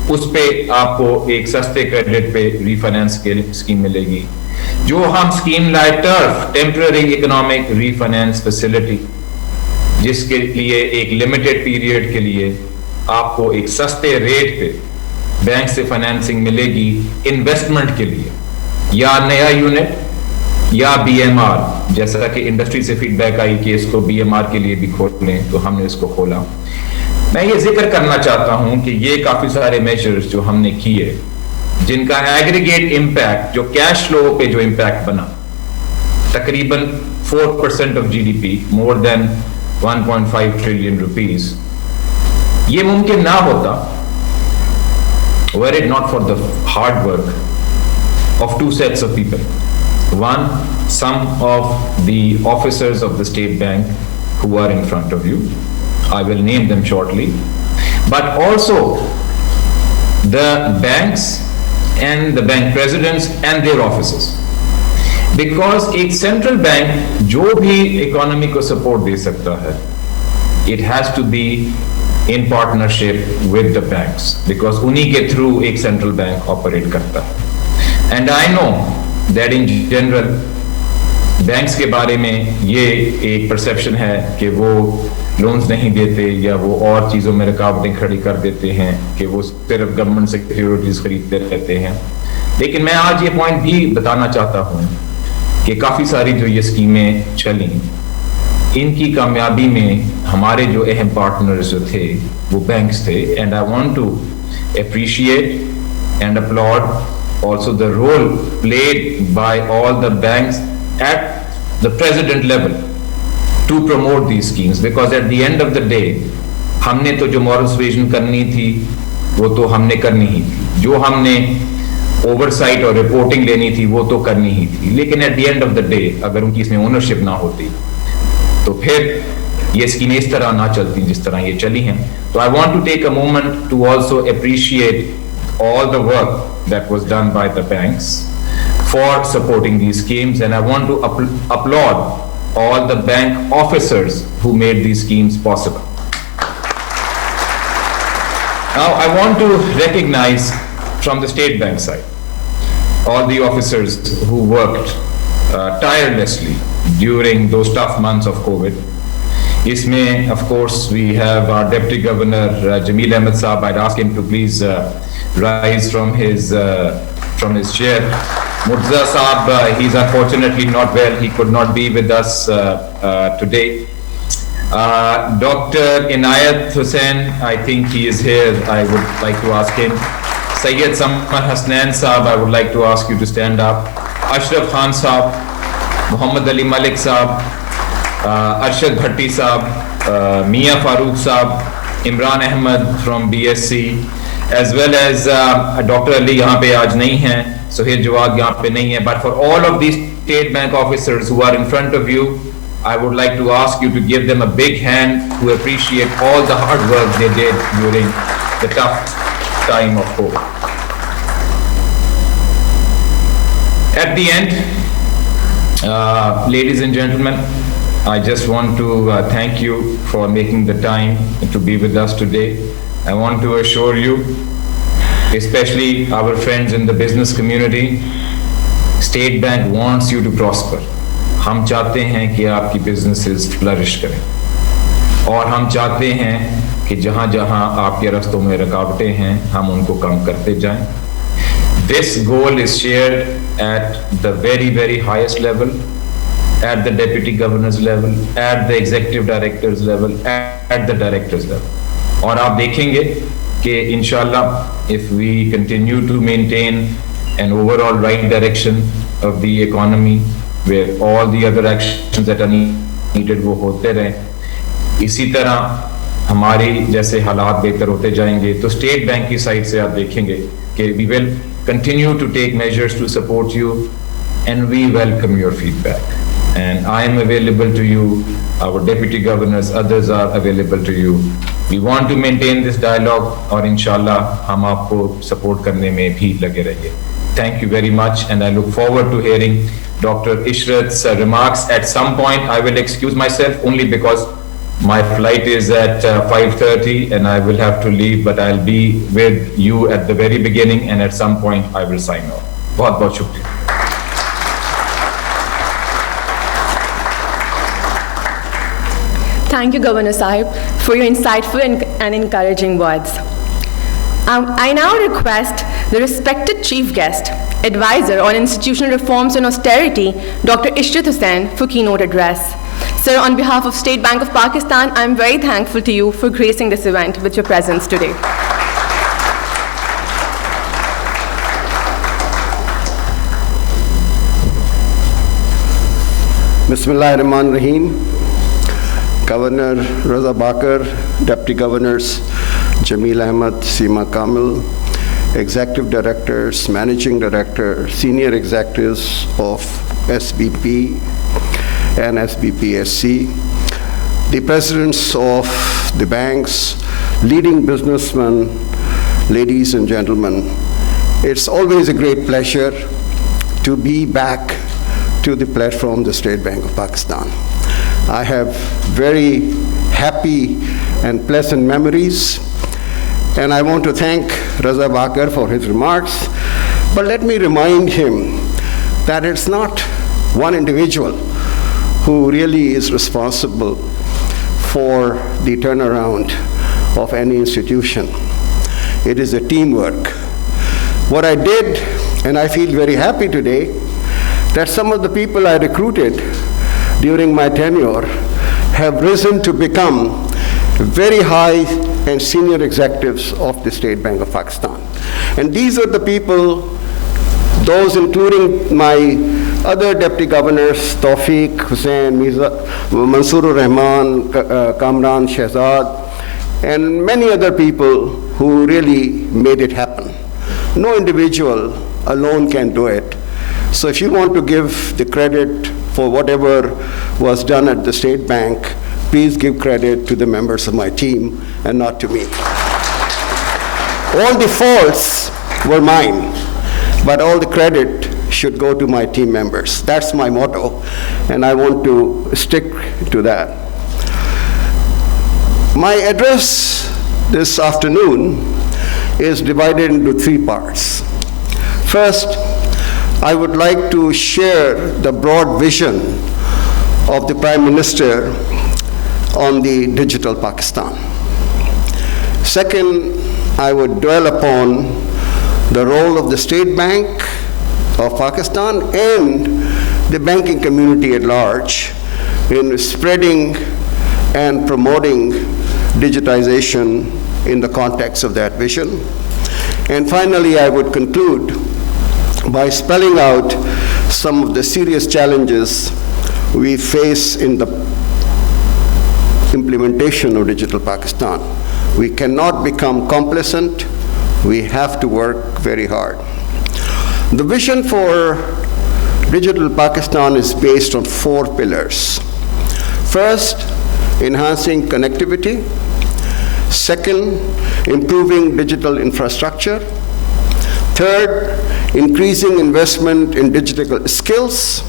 اس پہ آپ کو ایک سستے کریڈٹ پہ ری فائنانس کی اسکیم ملے گی. جو ہم اسکیم لائے ٹرف ٹیمپرری اکنامک ری فائنانس فیسلٹی, جس کے لیے ایک لمیٹڈ پیریڈ کے لیے آپ کو ایک سستے ریٹ پہ بینک سے فائنینسنگ ملے گی انویسٹمنٹ کے لیے, یا نیا یونٹ یا بی ایم آر, جیسا کہ انڈسٹری سے فیڈ بیک آئی کہ اس کو بی ایم آر کے لیے بھی کھولیں تو ہم نے اس کو کھولا. میں یہ ذکر کرنا چاہتا ہوں کہ یہ کافی سارے میجرز جو ہم نے کیے جن کا ایگریگیٹ امپیکٹ جو کیش فلو پہ جو امپیکٹ بنا تقریباً 4% of G D P, more than 1.5 trillion rupees, یہ ممکن نہ ہوتا were it not for the hard work of two sets of people. One, some of the officers of the State Bank who are in front of you. I will name them shortly. But also the banks and the bank presidents and their officers. Because ایک central bank جو بھی economy کو support دے سکتا ہے, it has to be in partnership with the banks because انہی کے through ایک central bank operate کرتا ہے. And I know that in general banks کے بارے میں یہ ایک perception ہے کہ وہ لونز نہیں دیتے یا وہ اور چیزوں میں رکاوٹیں کھڑی کر دیتے ہیں کہ وہ صرف گورنمنٹ سیکیورٹیز خریدتے رہتے ہیں. لیکن میں آج یہ پوائنٹ بھی بتانا چاہتا ہوں کہ کافی ساری جو یہ اسکیمیں چلیں ان کی کامیابی میں ہمارے جو اہم پارٹنرز جو تھے وہ بینکس تھے. And I want to appreciate and applaud also the role played by all the banks at the president level to promote these schemes, because at the end of the day हमने तो जो moral suasion करनी थी वो तो हमने करनी ही थी, जो हमने oversight और reporting लेनी थी वो तो करनी ही थी, लेकिन at the end of the day अगर उनकी इसमें ownership ना होती तो फिर ये स्कीमें इस तरह ना चलती जिस तरह ये चली हैं. तो I want to take a moment to also appreciate all the work that was done by the banks for supporting these schemes, and I want to applaud all the bank officers who made these schemes possible. Now I want to recognize from the State Bank side all the officers who worked tirelessly during those tough months of COVID. Isme, of course, we have our Deputy Governor Jameel Ahmed Saab. I'd ask him to please rise from his chair. Murtaza Saab, he's unfortunately not well. He could not be with us today. Dr. Inayat Hussain, I think he is here. I would like to ask him. Sayyid Samar Hasnain Saab, I would like to ask you to stand up. Ashraf Khan Saab, Muhammad Ali Malik Saab, Arshad Bhatti Saab, Mia Farooq Saab, Imran Ahmed from BSc, as well as Dr. Ali yahan pe aaj nahi hain, Sohail Jawad yahan pe nahi hai, but for all of these State Bank officers who are in front of you, I would like to ask you to give them a big hand to appreciate all the hard work they did during the tough time of COVID. At the end, ladies and gentlemen, I just want to thank you for making the time to be with us today. I want to assure you, especially our friends in the business community, State Bank wants you to prosper. ہم چاہتے ہیں کہ آپ کی businesses flourish کریں, اور ہم چاہتے ہیں کہ جہاں جہاں آپ کے رستوں میں رکاوٹیں ہیں ہم ان کو کم کرتے جائیں. This goal is shared at the very, very highest level, at the Deputy Governor's level, at the Executive Director's level, at the Director's level. اور آپ دیکھیں گے کہ انشاءاللہ if we continue to maintain an overall right direction of the economy, where all the other actions that are needed وہ ہوتے رہیں, اسی طرح ہماری جیسے حالات بہتر ہوتے جائیں گے, تو اسٹیٹ بینک کی سائڈ سے آپ دیکھیں گے کہ we will continue to take measures to support you, and we welcome your feedback. And I am available to you, our Deputy Governors, others are available to you. We want to maintain this dialogue, اور انشاءاللہ ہم آپ کو support کرنے میں بھی لگے رہیں گے. Thank you very much, and I look forward to hearing Dr. Ishrat's remarks. At some point, I will excuse myself only because my flight is at 5:30 and I will have to leave, but I'll be with you at the very beginning, and at some point I will sign off. बहुत बहुत शुक्रिया. Thank you, Governor Sahib, for your insightful and encouraging words. I now request the respected Chief Guest, Advisor on Institutional Reforms and Austerity, Dr. Ishrat Hussain, for keynote address. Sir, on behalf of State Bank of Pakistan, I am very thankful to you for gracing this event with your presence today. Bismillahirrahmanirrahim. Governor Raza Bakar, Deputy Governors Jameel Ahmed, Seema Kamil, Executive Directors, Managing Director, Senior Executives of SBP and SBPSC, the Presidents of the banks, leading businessmen, ladies and gentlemen, it's always a great pleasure to be back to the platform, the State Bank of Pakistan. I have very happy and pleasant memories, and I want to thank Raza Bakar for his remarks, but let me remind him that it's not one individual who really is responsible for the turnaround of any institution. It is a teamwork. What I did, and I feel very happy today, that some of the people I recruited during my tenure have risen to become very high and senior executives of the State Bank of Pakistan. And these are the people, those including my other deputy governors, Tawfiq Hussain, Mansoor Rahman, Kamran Shehzad, and many other people who really made it happen. No individual alone can do it. So if you want to give the credit for whatever was done at the State Bank, please give credit to the members of my team and not to me. All the faults were mine, but all the credit should go to my team members. That's my motto, and I want to stick to that. My address this afternoon is divided into three parts. First, I would like to share the broad vision of the Prime Minister on the digital Pakistan. Second, I would dwell upon the role of the State Bank of Pakistan and the banking community at large in spreading and promoting digitization in the context of that vision. And finally, I would conclude by spelling out some of the serious challenges we face in the implementation of Digital Pakistan. We cannot become complacent. We have to work very hard. The vision for Digital Pakistan is based on 4 pillars. First, enhancing connectivity. Second, improving digital infrastructure. Third, increasing investment in digital skills.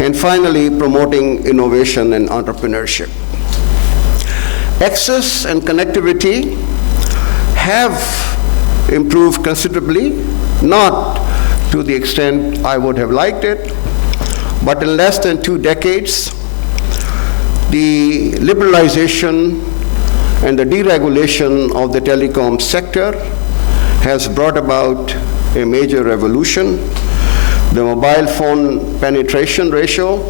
And finally, promoting innovation and entrepreneurship. Access and connectivity have improved considerably, not to the extent I would have liked it, but in less than 2 decades, the liberalization and the deregulation of the telecom sector has brought about a major revolution. The mobile phone penetration ratio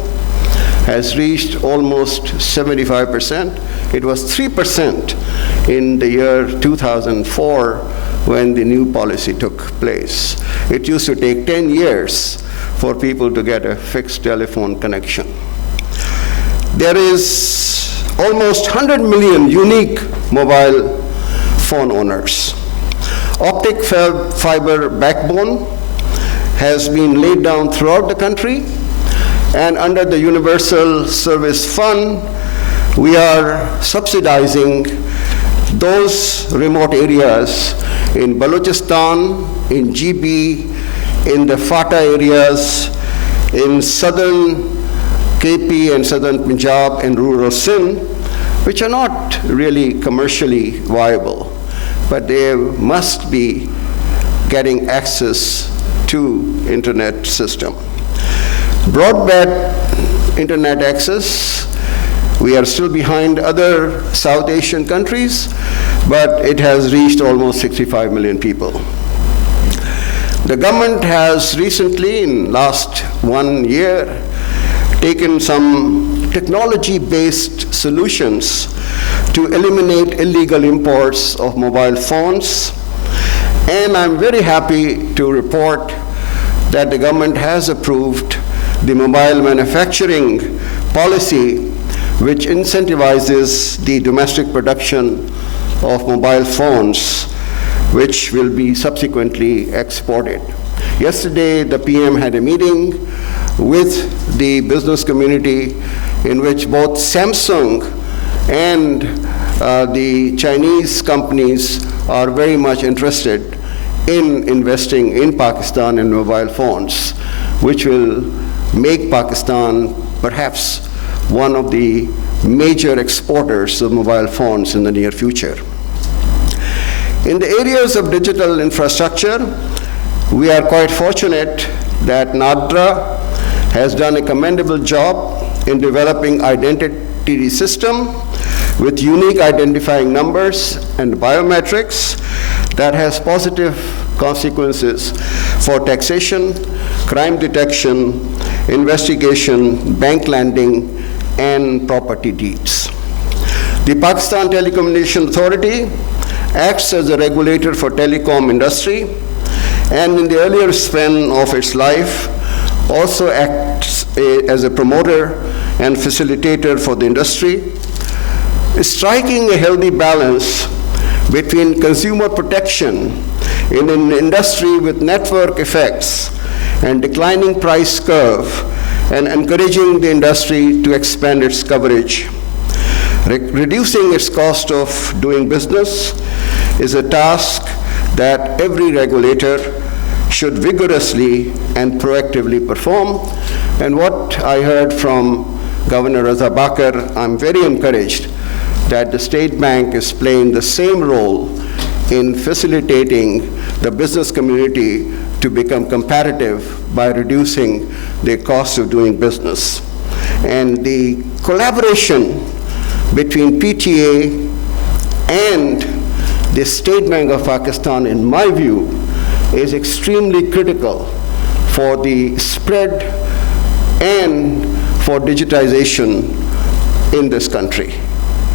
has reached almost 75%. It was 3% in the year 2004 when the new policy took place. It used to take 10 years for people to get a fixed telephone connection. There is almost 100 million unique mobile phone owners. Optic fiber backbone has been laid down throughout the country, and under the Universal Service Fund, we are subsidizing those remote areas in Balochistan, in GB, in the FATA areas, in southern KP and southern Punjab and rural Sindh, which are not really commercially viable, but they must be getting access to internet system. Broadband internet access, we are still behind other South Asian countries, but it has reached almost 65 million people. The government has recently, in last 1 year, taken some technology-based solutions to eliminate illegal imports of mobile phones. And I'm very happy to report that the government has approved the mobile manufacturing policy, which incentivizes the domestic production of mobile phones, which will be subsequently exported. Yesterday, the PM had a meeting with the business community in which both Samsung and the Chinese companies are very much interested in investing in Pakistan in mobile phones, which will make Pakistan perhaps one of the major exporters of mobile phones in the near future. In the areas of digital infrastructure, we are quite fortunate that NADRA has done a commendable job in developing identity system with unique identifying numbers and biometrics that has positive consequences for taxation, crime detection, investigation, bank lending, and property deeds. The Pakistan Telecommunication Authority acts as a regulator for telecom industry, and in the earlier span of its life, also acts as a promoter and facilitator for the industry, striking a healthy balance between consumer protection in an industry with network effects and declining price curve, and encouraging the industry to expand its coverage. Reducing its cost of doing business is a task that every regulator should vigorously and proactively perform. And what I heard from Governor Raza Bakar, I'm very encouraged that the State Bank is playing the same role in facilitating the business community to become competitive by reducing the cost of doing business. And the collaboration between PTA and the State Bank of Pakistan, in my view, is extremely critical for the spread and for digitization in this country.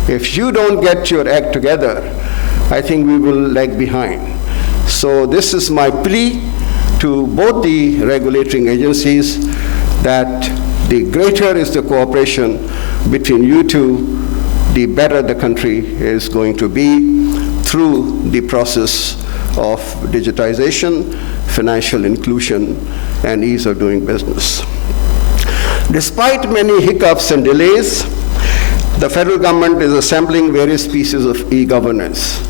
If you don't get your act together, I think we will lag behind. So this is my plea to both the regulatory agencies that the greater is the cooperation between you two, the better the country is going to be through the process of digitization, financial inclusion, and ease of doing business. Despite many hiccups and delays, the federal government is assembling various pieces of e-governance.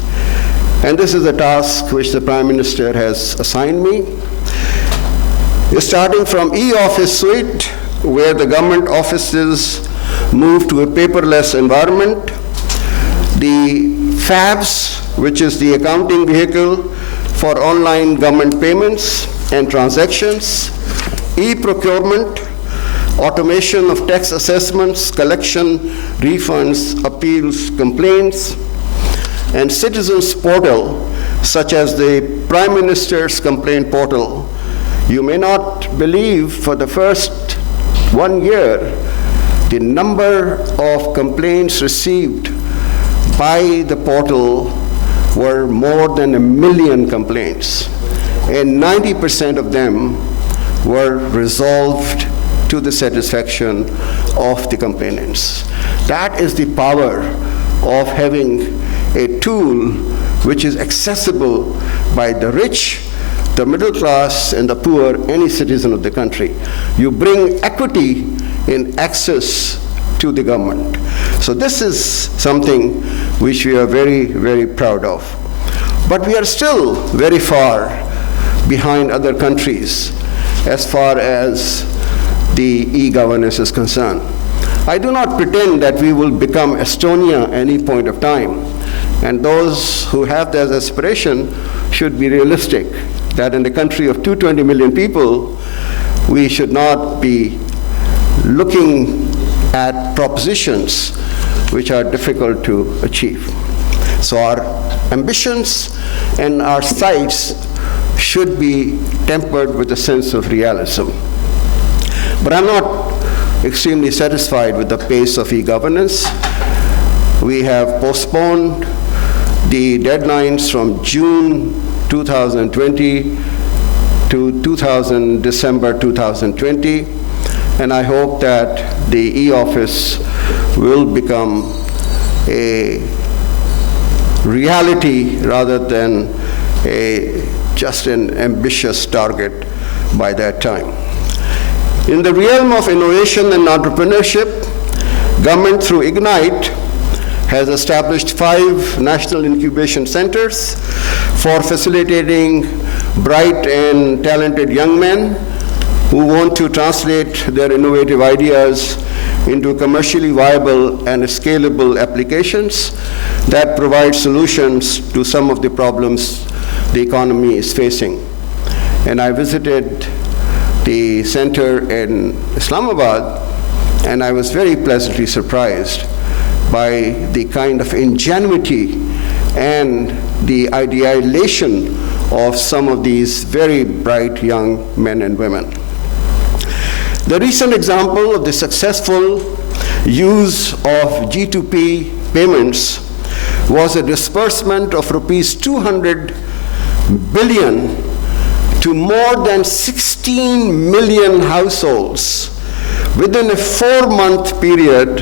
And this is a task which the Prime Minister has assigned me. Starting from e-office suite, where the government offices move to a paperless environment, the FABs, which is the accounting vehicle for online government payments and transactions, e-procurement, automation of tax assessments, collection, refunds, appeals, complaints, and citizens portal, such as the Prime Minister's complaint portal. You may not believe, for the first 1 year, the number of complaints received by the portal were more than 1 million complaints, and 90% of them were resolved to the satisfaction of the complainants. That is the power of having a tool which is accessible by the rich, the middle class, and the poor, any citizen of the country. You bring equity in access to the government. So this is something which we are very, very proud of. But we are still very far behind other countries as far as the e-governance is concerned. I do not pretend that we will become Estonia at any point of time, and those who have that aspiration should be realistic, that in a country of 220 million people, we should not be looking at propositions which are difficult to achieve. So our ambitions and our sights should be tempered with a sense of realism. But I'm not extremely satisfied with the pace of e-governance. We have postponed the deadlines from June 2020 to December 2020, and I hope that the e-office will become a reality rather than just an ambitious target by that time. In the realm of innovation and entrepreneurship, government through IGNITE has established 5 national incubation centers for facilitating bright and talented young men who want to translate their innovative ideas into commercially viable and scalable applications that provide solutions to some of the problems the economy is facing. And I visited the center in Islamabad, and I was very pleasantly surprised by the kind of ingenuity and the ideation of some of these very bright young men and women. The recent example of the successful use of G2P payments was a disbursement of rupees 200 billion to more than 16 million households within a 4-month period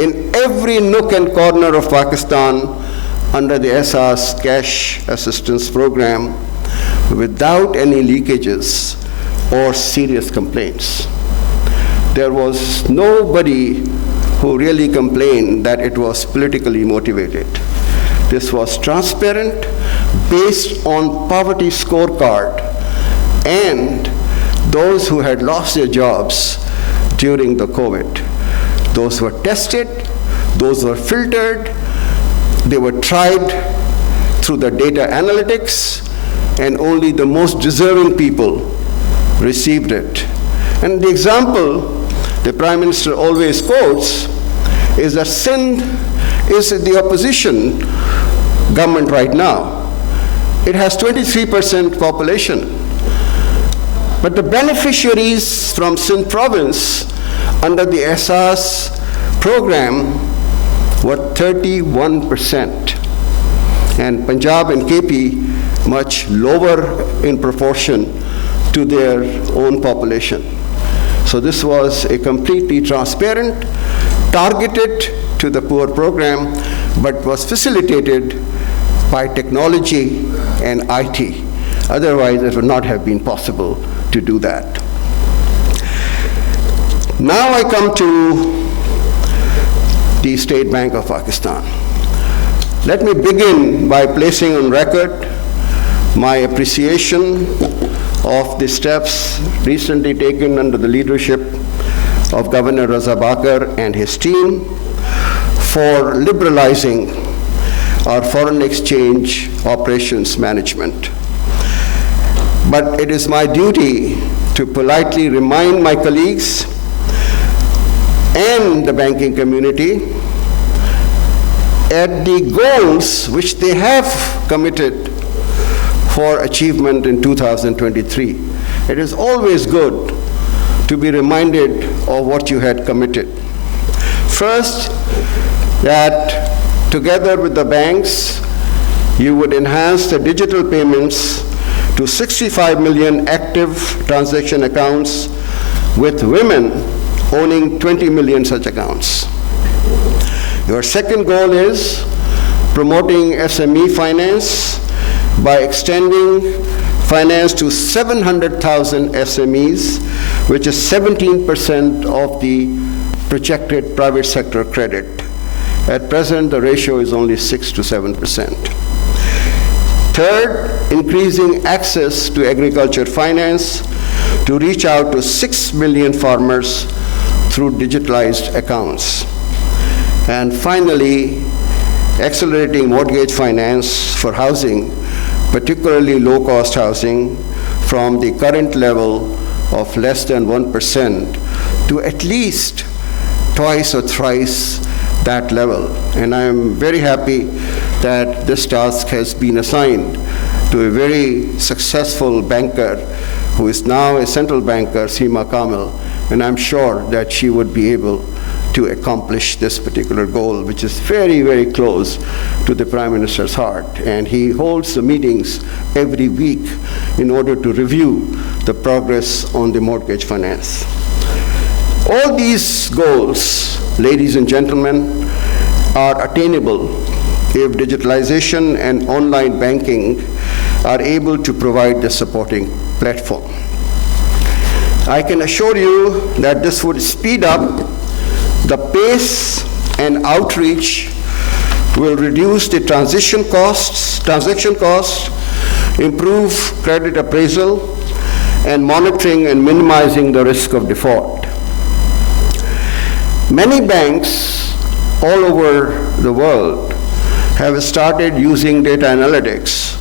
in every nook and corner of Pakistan under the SR's cash assistance program without any leakages or serious complaints. There was nobody who really complained that it was politically motivated. This was transparent, based on poverty scorecard, and those who had lost their jobs during the COVID. Those were tested, those were filtered, they were tried through the data analytics, and only the most deserving people received it. And the example the Prime Minister always quotes is that Sindh is the opposition government right now. It has 23% population. But the beneficiaries from Sindh province under the SR's program were 31%. And Punjab and KP much lower in proportion to their own population. So this was a completely transparent, targeted to the poor program, but was facilitated by technology and IT. Otherwise, it would not have been possible to do that. Now I come to the State Bank of Pakistan. Let me begin by placing on record my appreciation of the steps recently taken under the leadership of Governor Raza Bakar and his team for liberalizing our foreign exchange operations management. But it is my duty to politely remind my colleagues and the banking community at the goals which they have committed for achievement in 2023. It is always good to be reminded of what you had committed. First, that together with the banks, you would enhance the digital payments to 65 million active transaction accounts, with women owning 20 million such accounts. Your second goal is promoting SME finance by extending finance to 700,000 SMEs, which is 17% of the projected private sector credit. At present, the ratio is only 6 to 7%. Third, increasing access to agriculture finance to reach out to 6 million farmers through digitalized accounts. And finally, accelerating mortgage finance for housing, particularly low-cost housing, from the current level of less than 1% to at least twice or thrice that level. And I am very happy that this task has been assigned to a very successful banker who is now a central banker, Seema Kamil, and I'm sure that she would be able to accomplish this particular goal, which is very, very close to the Prime Minister's heart. And he holds the meetings every week in order to review the progress on the mortgage finance. All these goals, ladies and gentlemen, are attainable if digitalization and online banking are able to provide the supporting platform. I can assure you that this would speed up the pace and outreach, will reduce the transaction costs, improve credit appraisal, and monitoring and minimizing the risk of default. Many banks all over the world have started using data analytics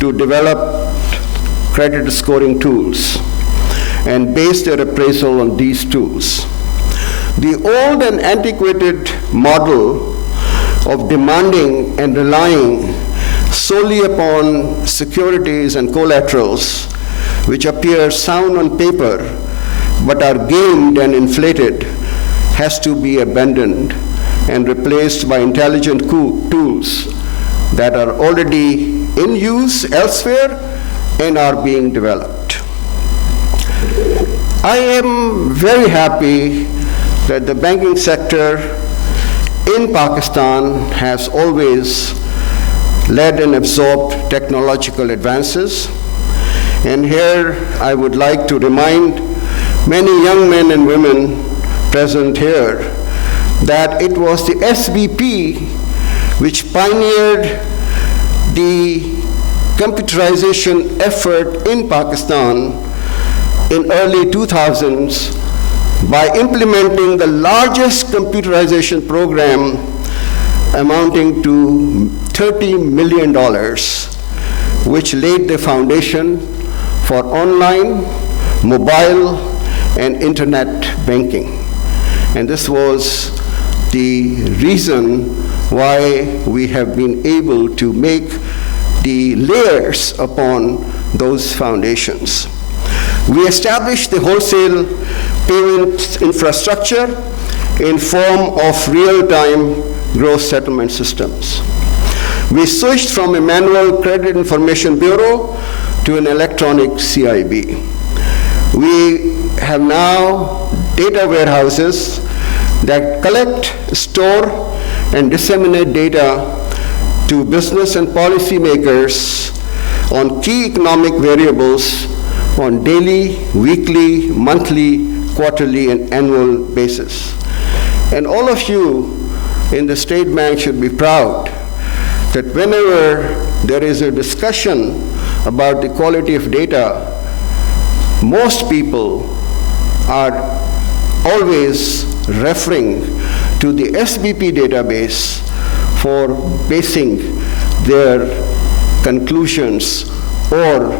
to develop credit scoring tools and base their appraisal on these tools. The old and antiquated model of demanding and relying solely upon securities and collaterals, which appear sound on paper but are gamed and inflated, has to be abandoned and replaced by intelligent tools that are already in use elsewhere and are being developed. I am very happy that the banking sector in Pakistan has always led and absorbed technological advances. And here I would like to remind many young men and women present here that it was the SBP which pioneered the computerization effort in Pakistan in early 2000s by implementing the largest computerization program amounting to $30 million, which laid the foundation for online, mobile, and internet banking. And this was the reason why we have been able to make the layers upon those foundations. We established the wholesale payment infrastructure in form of real-time gross settlement systems. We switched from a manual credit information bureau to an electronic CIB. We have now data warehouses that collect, store, and disseminate data to business and policymakers on key economic variables on daily, weekly, monthly, quarterly, and annual basis. And all of you in the State Bank should be proud that whenever there is a discussion about the quality of data, most people are always referring to the SBP database for basing their conclusions or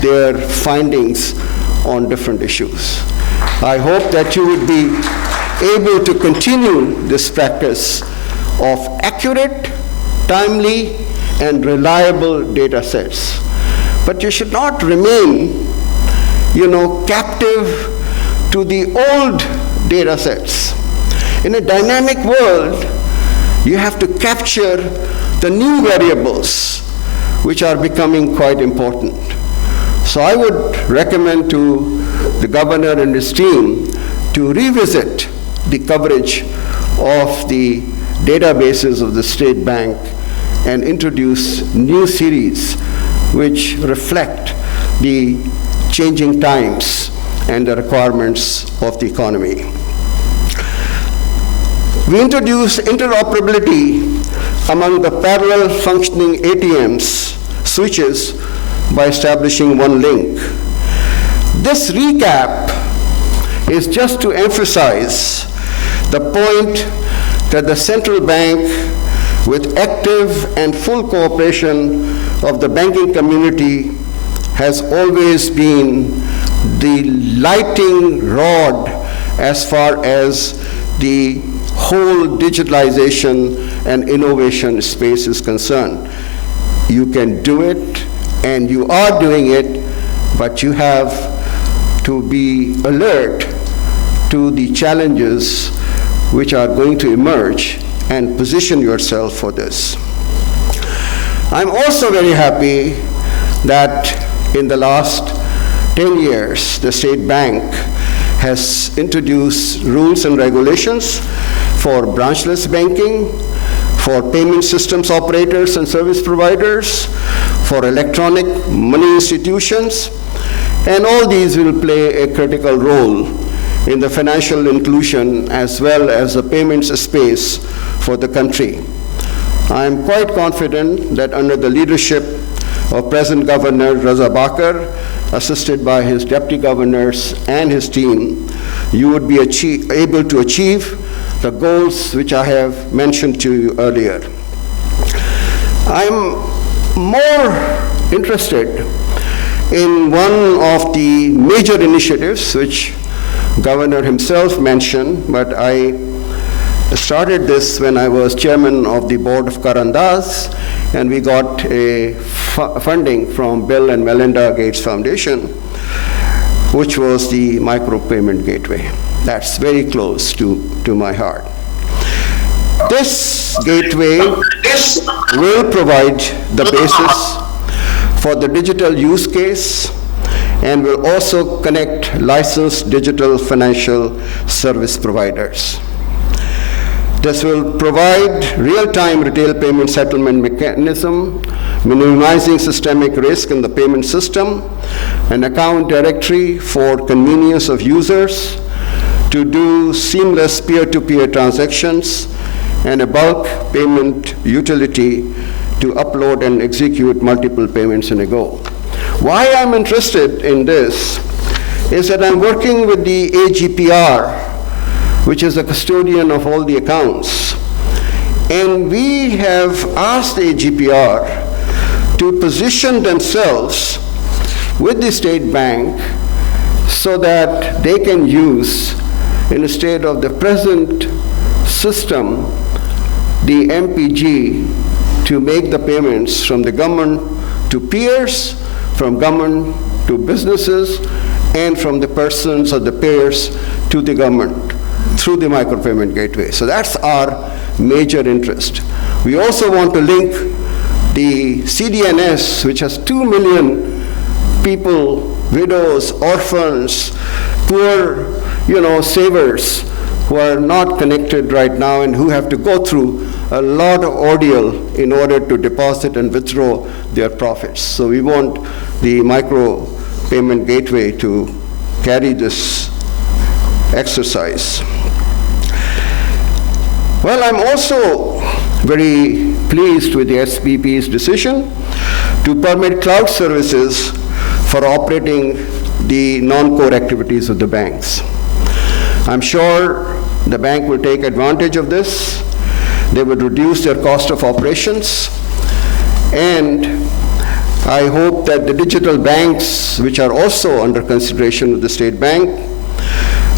their findings on different issues. I hope that you would be able to continue this practice of accurate, timely, and reliable data sets. But you should not remain, captive to the old data sets. In a dynamic world, you have to capture the new variables, which are becoming quite important. So I would recommend to the governor and his team to revisit the coverage of the databases of the State Bank and introduce new series which reflect the changing times and the requirements of the economy. We introduced interoperability among the parallel functioning ATMs switches by establishing one link. This recap is just to emphasize the point that the central bank, with active and full cooperation of the banking community, has always been the lighting rod as far as the whole digitalization and innovation space is concerned. You can do it, and you are doing it, but you have to be alert to the challenges which are going to emerge and position yourself for this. I'm also very happy that in the last 10 years, the State Bank has introduced rules and regulations for branchless banking, for payment systems operators and service providers, for electronic money institutions, and all these will play a critical role in the financial inclusion as well as the payments space for the country. I am quite confident that under the leadership of present Governor Raza Bakar, assisted by his deputy governors and his team, you would be able to achieve the goals which I have mentioned to you earlier. I'm more interested in one of the major initiatives which Governor himself mentioned, but I started this when I was chairman of the board of Karandaz, and we got a funding from Bill and Melinda Gates Foundation, which was the micropayment gateway. That's very close to my heart. This gateway will provide the basis for the digital use case and will also connect licensed digital financial service providers. This will provide real-time retail payment settlement mechanism, minimizing systemic risk in the payment system, an account directory for convenience of users to do seamless peer-to-peer transactions, and a bulk payment utility to upload and execute multiple payments in a go. Why I'm interested in this is that I'm working with the AGPR, which is the custodian of all the accounts. And we have asked the AGPR to position themselves with the state bank so that they can use, instead of the present system, the MPG to make the payments from the government to peers, from government to businesses, and from the persons or the payers to the government through the micropayment gateway. So that's our major interest. We also want to link the CDNS, which has 2 million people, widows, orphans, poor, savers who are not connected right now and who have to go through a lot of ordeal in order to deposit and withdraw their profits. So we want the micro payment gateway to carry this exercise. Well, I'm also very pleased with the SPP's decision to permit cloud services for operating the non-core activities of the banks. I'm sure the bank will take advantage of this. They will reduce their cost of operations, and I hope that the digital banks, which are also under consideration with the state bank,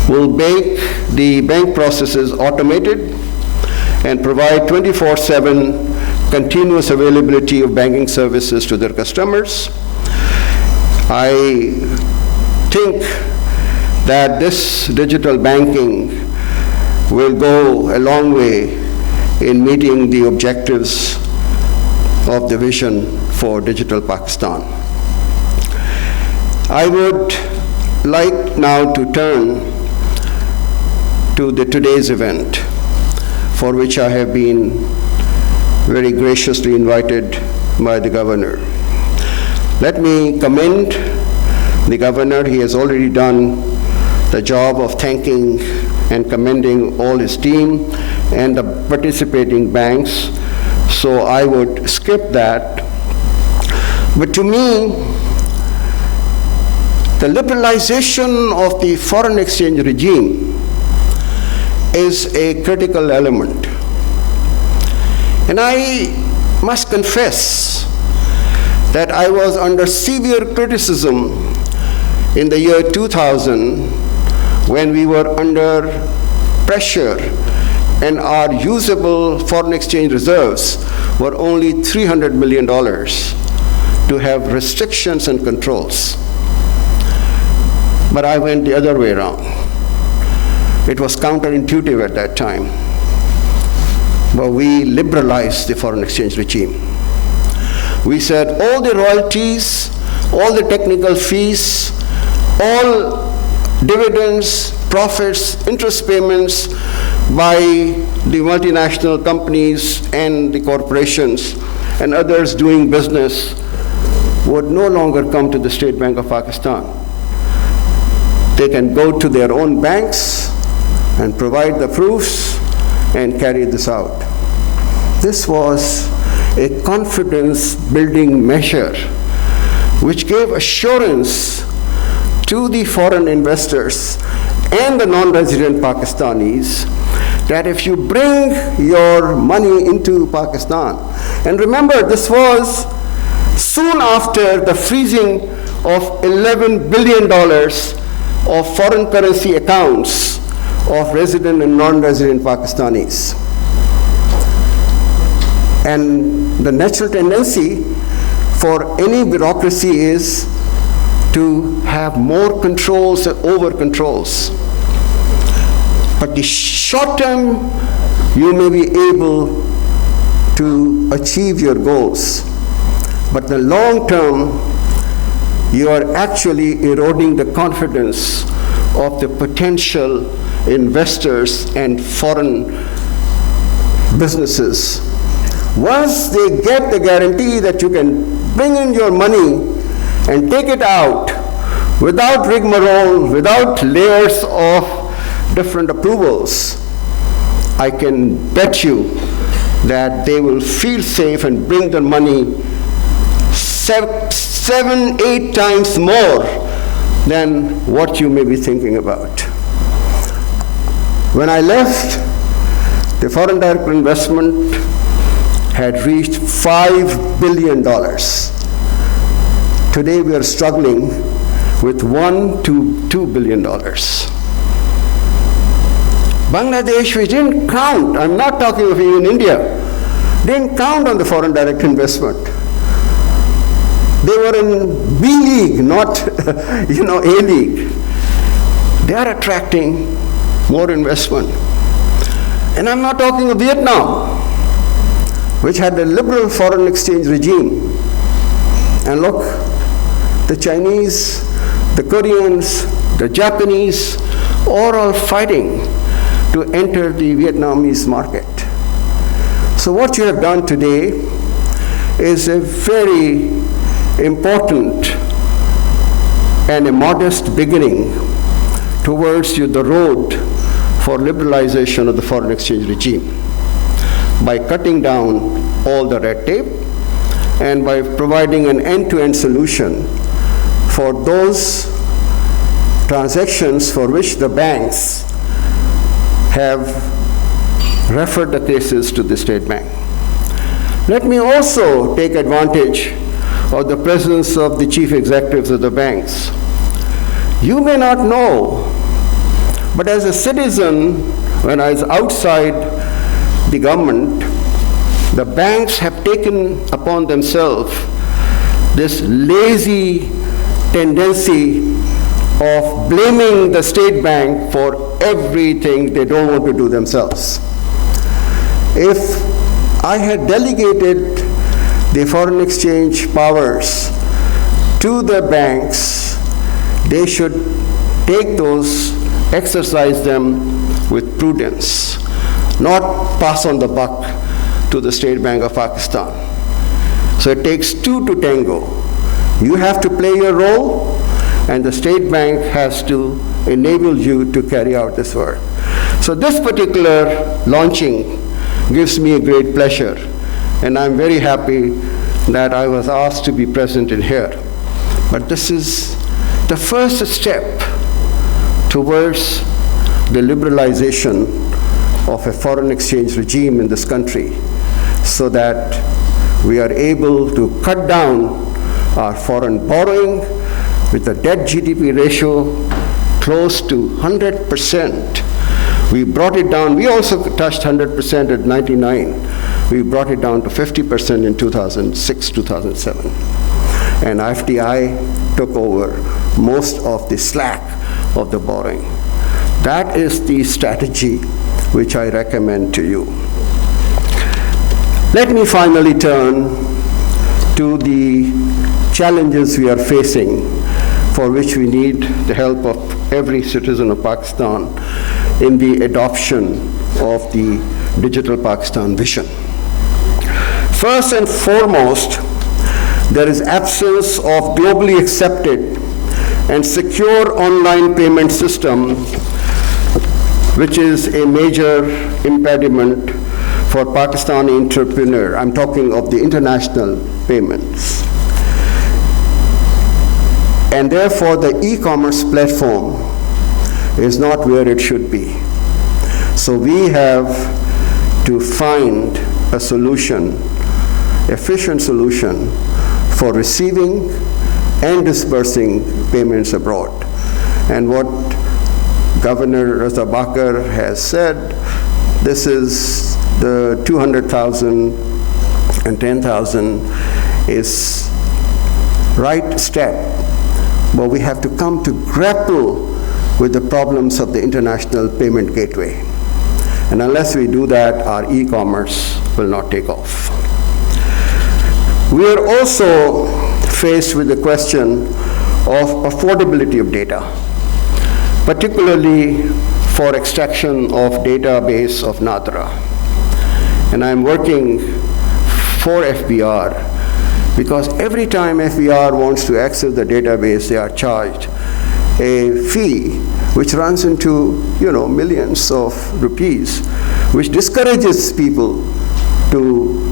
will make the bank processes automated and provide 24/7 continuous availability of banking services to their customers. I think that this digital banking will go a long way in meeting the objectives of the vision for Digital Pakistan. I would like now to turn to today's event, for which I have been very graciously invited by the governor. Let me commend the governor. He has already done the job of thanking and commending all his team and the participating banks, so I would skip that. But to me, the liberalization of the foreign exchange regime is a critical element. And I must confess that I was under severe criticism in the year 2000 when we were under pressure and our usable foreign exchange reserves were only $300 million to have restrictions and controls. But I went the other way around. It was counterintuitive at that time. But we liberalized the foreign exchange regime. We said all the royalties, all the technical fees, all dividends, profits, interest payments by the multinational companies and the corporations and others doing business would no longer come to the State Bank of Pakistan. They can go to their own banks and provide the proofs and carry this out. This was a confidence-building measure which gave assurance to the foreign investors and the non-resident Pakistanis that if you bring your money into Pakistan, and remember this was soon after the freezing of $11 billion of foreign currency accounts of resident and non-resident Pakistanis. And the natural tendency for any bureaucracy is to have more controls over controls. But the short term, you may be able to achieve your goals. but the long term, you are actually eroding the confidence of the potential investors and foreign businesses. Once they get the guarantee that you can bring in your money and take it out without rigmarole, without layers of different approvals, I can bet you that they will feel safe and bring the money 7-8 times more than what you may be thinking about. When I left, the foreign direct investment had reached $5 billion. Today we are struggling with $1 to $2 billion. Bangladesh, we didn't count, I'm not talking of even India, didn't count on the foreign direct investment. They were in B league, not A league. They are attracting more investment. And I'm not talking of Vietnam, which had a liberal foreign exchange regime. And look, the Chinese, the Koreans, the Japanese, all fighting to enter the Vietnamese market. So what you have done today is a very important and a modest beginning towards the road for liberalization of the foreign exchange regime by cutting down all the red tape and by providing an end-to-end solution for those transactions for which the banks have referred the cases to the State Bank. Let me also take advantage of the presence of the chief executives of the banks. You may not know, but as a citizen, when I was outside the government, the banks have taken upon themselves this lazy tendency of blaming the State Bank for everything they don't want to do themselves. If I had delegated the foreign exchange powers to the banks, they should take those, exercise them with prudence, not pass on the buck to the State Bank of Pakistan. So it takes two to tango. You have to play your role, and the State Bank has to enable you to carry out this work. So this particular launching gives me a great pleasure, and I'm very happy that I was asked to be present in here. But this is the first step towards the liberalization of a foreign exchange regime in this country, so that we are able to cut down our foreign borrowing with a debt GDP ratio close to 100%. We brought it down. We also touched 100% at 99. We brought it down to 50% in 2006, 2007. And FDI took over most of the slack of the borrowing. That is the strategy which I recommend to you. Let me finally turn to the challenges we are facing, for which we need the help of every citizen of Pakistan in the adoption of the Digital Pakistan vision. First and foremost, there is absence of globally accepted and secure online payment system, which is a major impediment for Pakistani entrepreneur. I'm talking of the international payments. And therefore, the e-commerce platform is not where it should be. So we have to find a solution, efficient solution for receiving and dispersing payments abroad. And what Governor Raza Bakar has said, this is the 200,000 and 10,000 is right step, but we have to come to grapple with the problems of the international payment gateway. And unless we do that, our e-commerce will not take off. We are also faced with the question of affordability of data, particularly for extraction of database of NADRA. And I'm working for FBR because every time FBR wants to access the database, they are charged a fee which runs into, millions of rupees, which discourages people to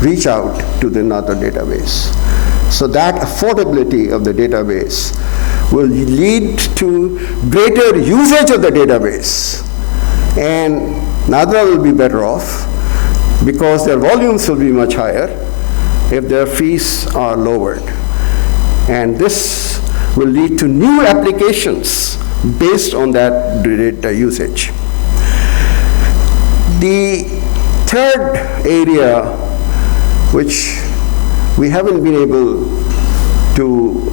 reach out to the NADRA database. So that affordability of the database will lead to greater usage of the database. And NADRA will be better off because their volumes will be much higher if their fees are lowered. And this will lead to new applications based on that data usage. The third area which we haven't been able to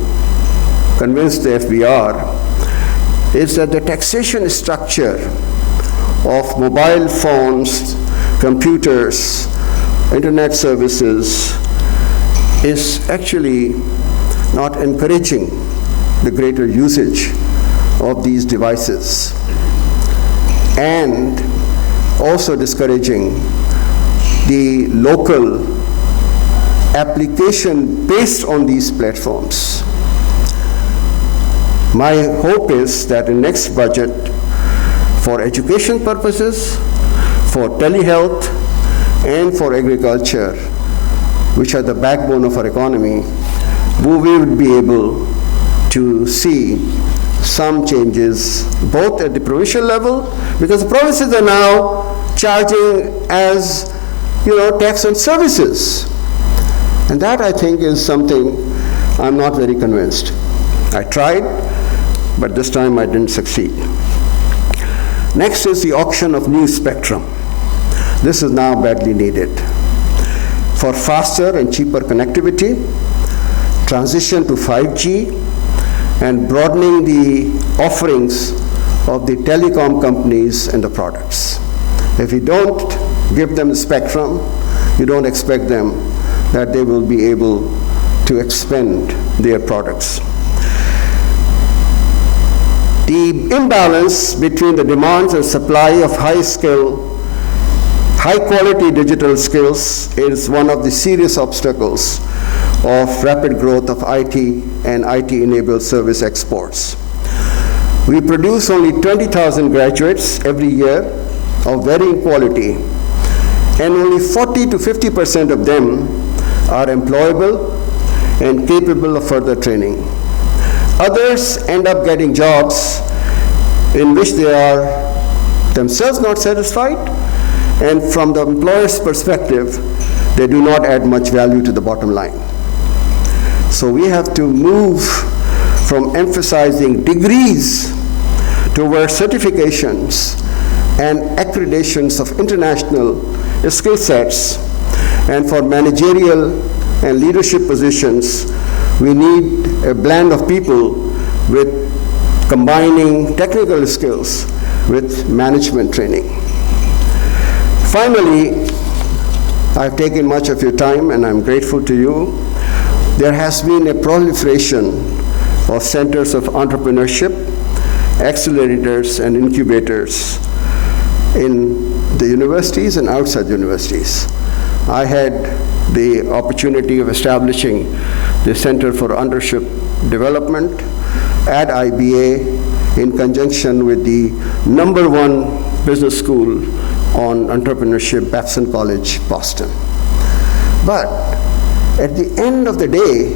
convince the FBR is that the taxation structure of mobile phones, computers, internet services is actually not encouraging the greater usage of these devices and also discouraging the local application based on these platforms. My hope is that in next budget, for education purposes, for telehealth, and for agriculture, which are the backbone of our economy, we will be able to see some changes both at the provincial level, because the provinces are now charging as tax on services. And that, I think, is something I'm not very convinced. I tried, but this time I didn't succeed. Next is the auction of new spectrum. This is now badly needed for faster and cheaper connectivity, transition to 5G, and broadening the offerings of the telecom companies and the products. If you don't give them the spectrum, you don't expect them that they will be able to expand their products. The imbalance between the demands and supply of high-quality digital skills is one of the serious obstacles of rapid growth of IT and IT-enabled service exports. We produce only 20,000 graduates every year of varying quality, and only 40 to 50% of them are employable and capable of further training. Others end up getting jobs in which they are themselves not satisfied, and from the employer's perspective, they do not add much value to the bottom line. So we have to move from emphasizing degrees towards certifications and accreditations of international skill sets. And for managerial and leadership positions, we need a blend of people with combining technical skills with management training. Finally, I've taken much of your time and I'm grateful to you. There has been a proliferation of centers of entrepreneurship, accelerators, and incubators in the universities and outside universities. I had the opportunity of establishing the Center for Entrepreneurship Development at IBA in conjunction with the #1 business school on entrepreneurship, Babson College, Boston. But at the end of the day,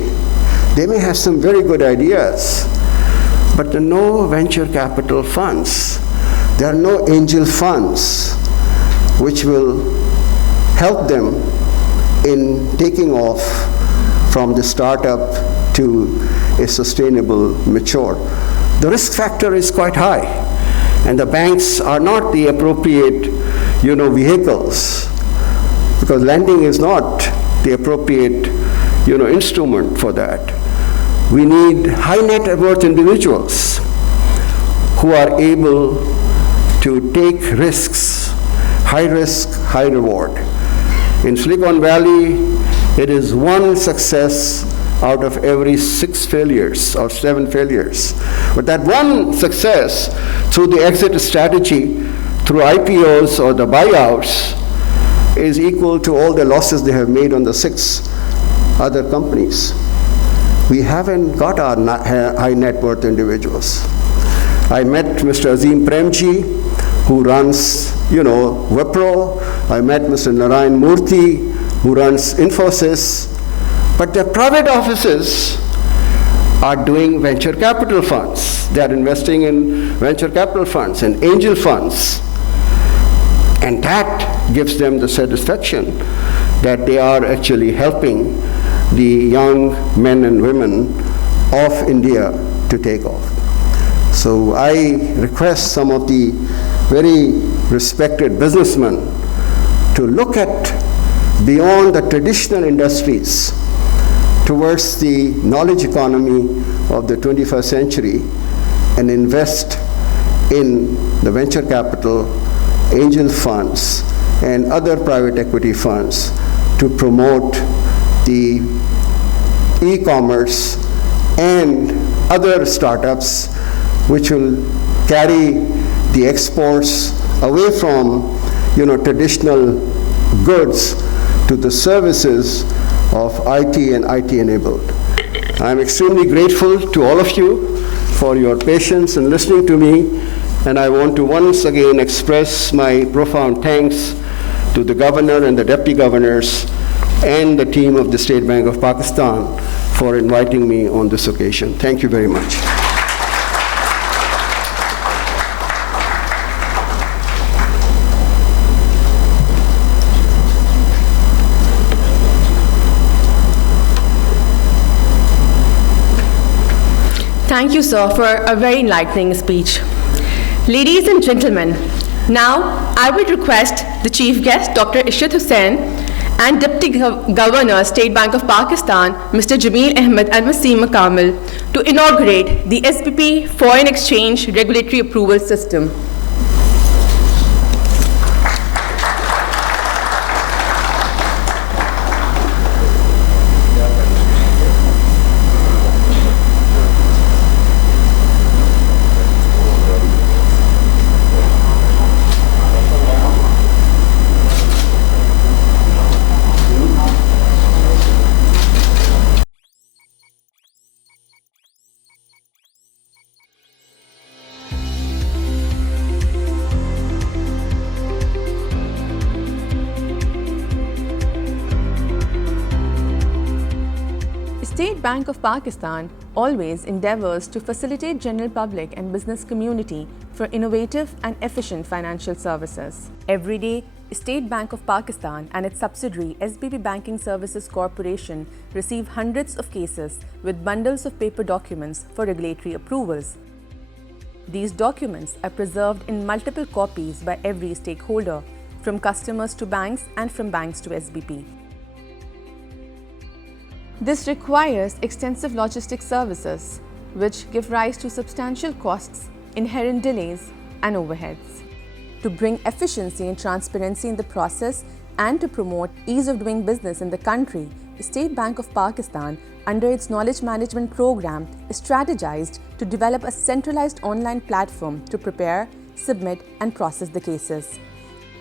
they may have some very good ideas, but there are no venture capital funds. There are no angel funds which will help them in taking off from the startup to a sustainable, mature. The risk factor is quite high, and the banks are not the appropriate, vehicles, because lending is not the appropriate, instrument for that. We need high net worth individuals who are able to take risks, high risk, high reward. In Silicon Valley, It is one success out of every 6 failures or 7 failures. But that one success through the exit strategy, through IPOs or the buyouts, is equal to all the losses they have made on the 6 other companies. We haven't got our high net worth individuals. I met Mr. Azim Premji, who runs, Wipro. I met Mr. Narayan Murthy, who runs Infosys. But their private offices are doing venture capital funds. They are investing in venture capital funds and angel funds. And that gives them the satisfaction that they are actually helping the young men and women of India to take off. So I request some of the very respected businessmen to look at beyond the traditional industries towards the knowledge economy of the 21st century and invest in the venture capital, angel funds, and other private equity funds to promote the e-commerce and other startups which will carry the exports away from traditional goods to the services of IT and IT enabled. I'm extremely grateful to all of you for your patience in listening to me, and I want to once again express my profound thanks to the governor and the deputy governors and the team of the State Bank of Pakistan for inviting me on this occasion. Thank you very much. Thank you, sir, for a very enlightening speech. Ladies and gentlemen, now I would request the chief guest, Dr. Ishrat Hussain, and Deputy Governor, State Bank of Pakistan, Mr. Jameel Ahmed and Waseema Kamil, to inaugurate the SBP Foreign Exchange Regulatory Approval System. State Bank of Pakistan always endeavors to facilitate general public and business community for innovative and efficient financial services. Every day, State Bank of Pakistan and its subsidiary SBP Banking Services Corporation receive hundreds of cases with bundles of paper documents for regulatory approvals. These documents are preserved in multiple copies by every stakeholder, from customers to banks and from banks to SBP. This requires extensive logistic services, which give rise to substantial costs, inherent delays, and overheads. To bring efficiency and transparency in the process and to promote ease of doing business in the country, State Bank of Pakistan, under its Knowledge Management Program, strategized to develop a centralized online platform to prepare, submit, and process the cases.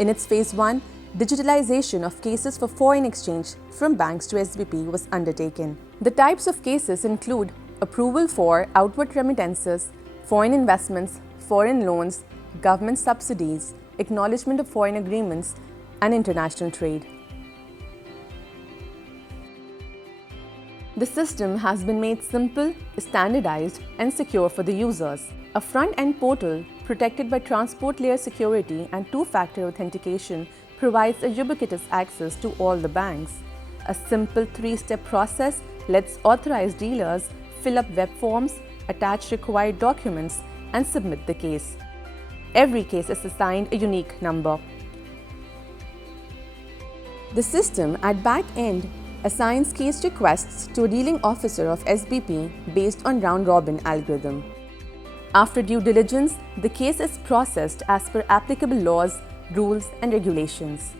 In its Phase 1, digitalization of cases for foreign exchange from banks to SBP was undertaken. The types of cases include approval for outward remittances, foreign investments, foreign loans, government subsidies, acknowledgement of foreign agreements, and international trade. The system has been made simple, standardized, and secure for the users. A front-end portal protected by transport layer security and two-factor authentication provides a ubiquitous access to all the banks. A simple 3-step process lets authorized dealers fill up web forms, attach required documents, and submit the case. Every case is assigned a unique number. The system at back end assigns case requests to a dealing officer of SBP based on round-robin algorithm. After due diligence, the case is processed as per applicable laws, rules, and regulations.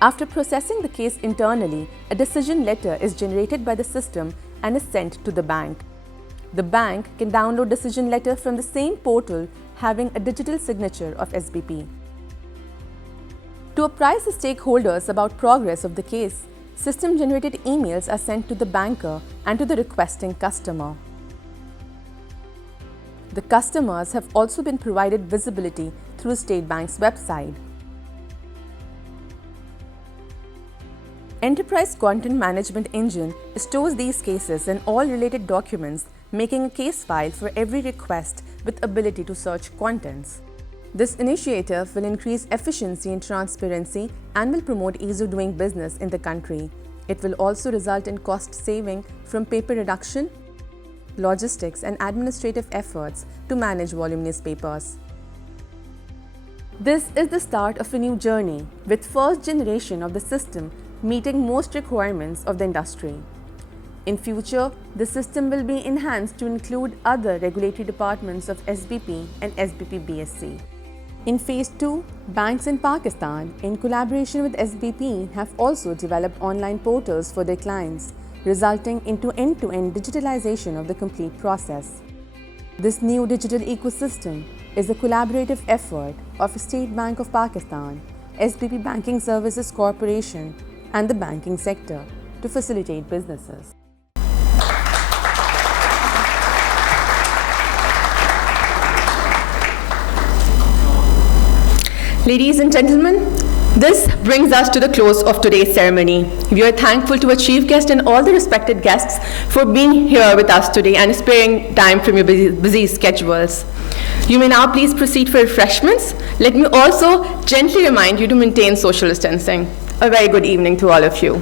After processing the case internally, a decision letter is generated by the system and is sent to the bank. The bank can download decision letter from the same portal having a digital signature of SBP. To apprise the stakeholders about progress of the case, system-generated emails are sent to the banker and to the requesting customer. The customers have also been provided visibility through State Bank's website. Enterprise Content Management Engine stores these cases and all related documents, making a case file for every request with ability to search contents. This initiative will increase efficiency and transparency and will promote ease of doing business in the country. It will also result in cost saving from paper reduction, logistics and administrative efforts to manage voluminous papers. This is the start of a new journey, with first generation of the system meeting most requirements of the industry. In future, the system will be enhanced to include other regulatory departments of SBP and SBP BSC. In Phase 2, banks in Pakistan, in collaboration with SBP, have also developed online portals for their clients, resulting into end-to-end digitalization of the complete process. This new digital ecosystem is a collaborative effort of State Bank of Pakistan, SBP Banking Services Corporation, and the banking sector to facilitate businesses. Ladies and gentlemen, this brings us to the close of today's ceremony. We are thankful to our chief guest and all the respected guests for being here with us today and sparing time from your busy schedules. You may now please proceed for refreshments. Let me also gently remind you to maintain social distancing. A very good evening to all of you.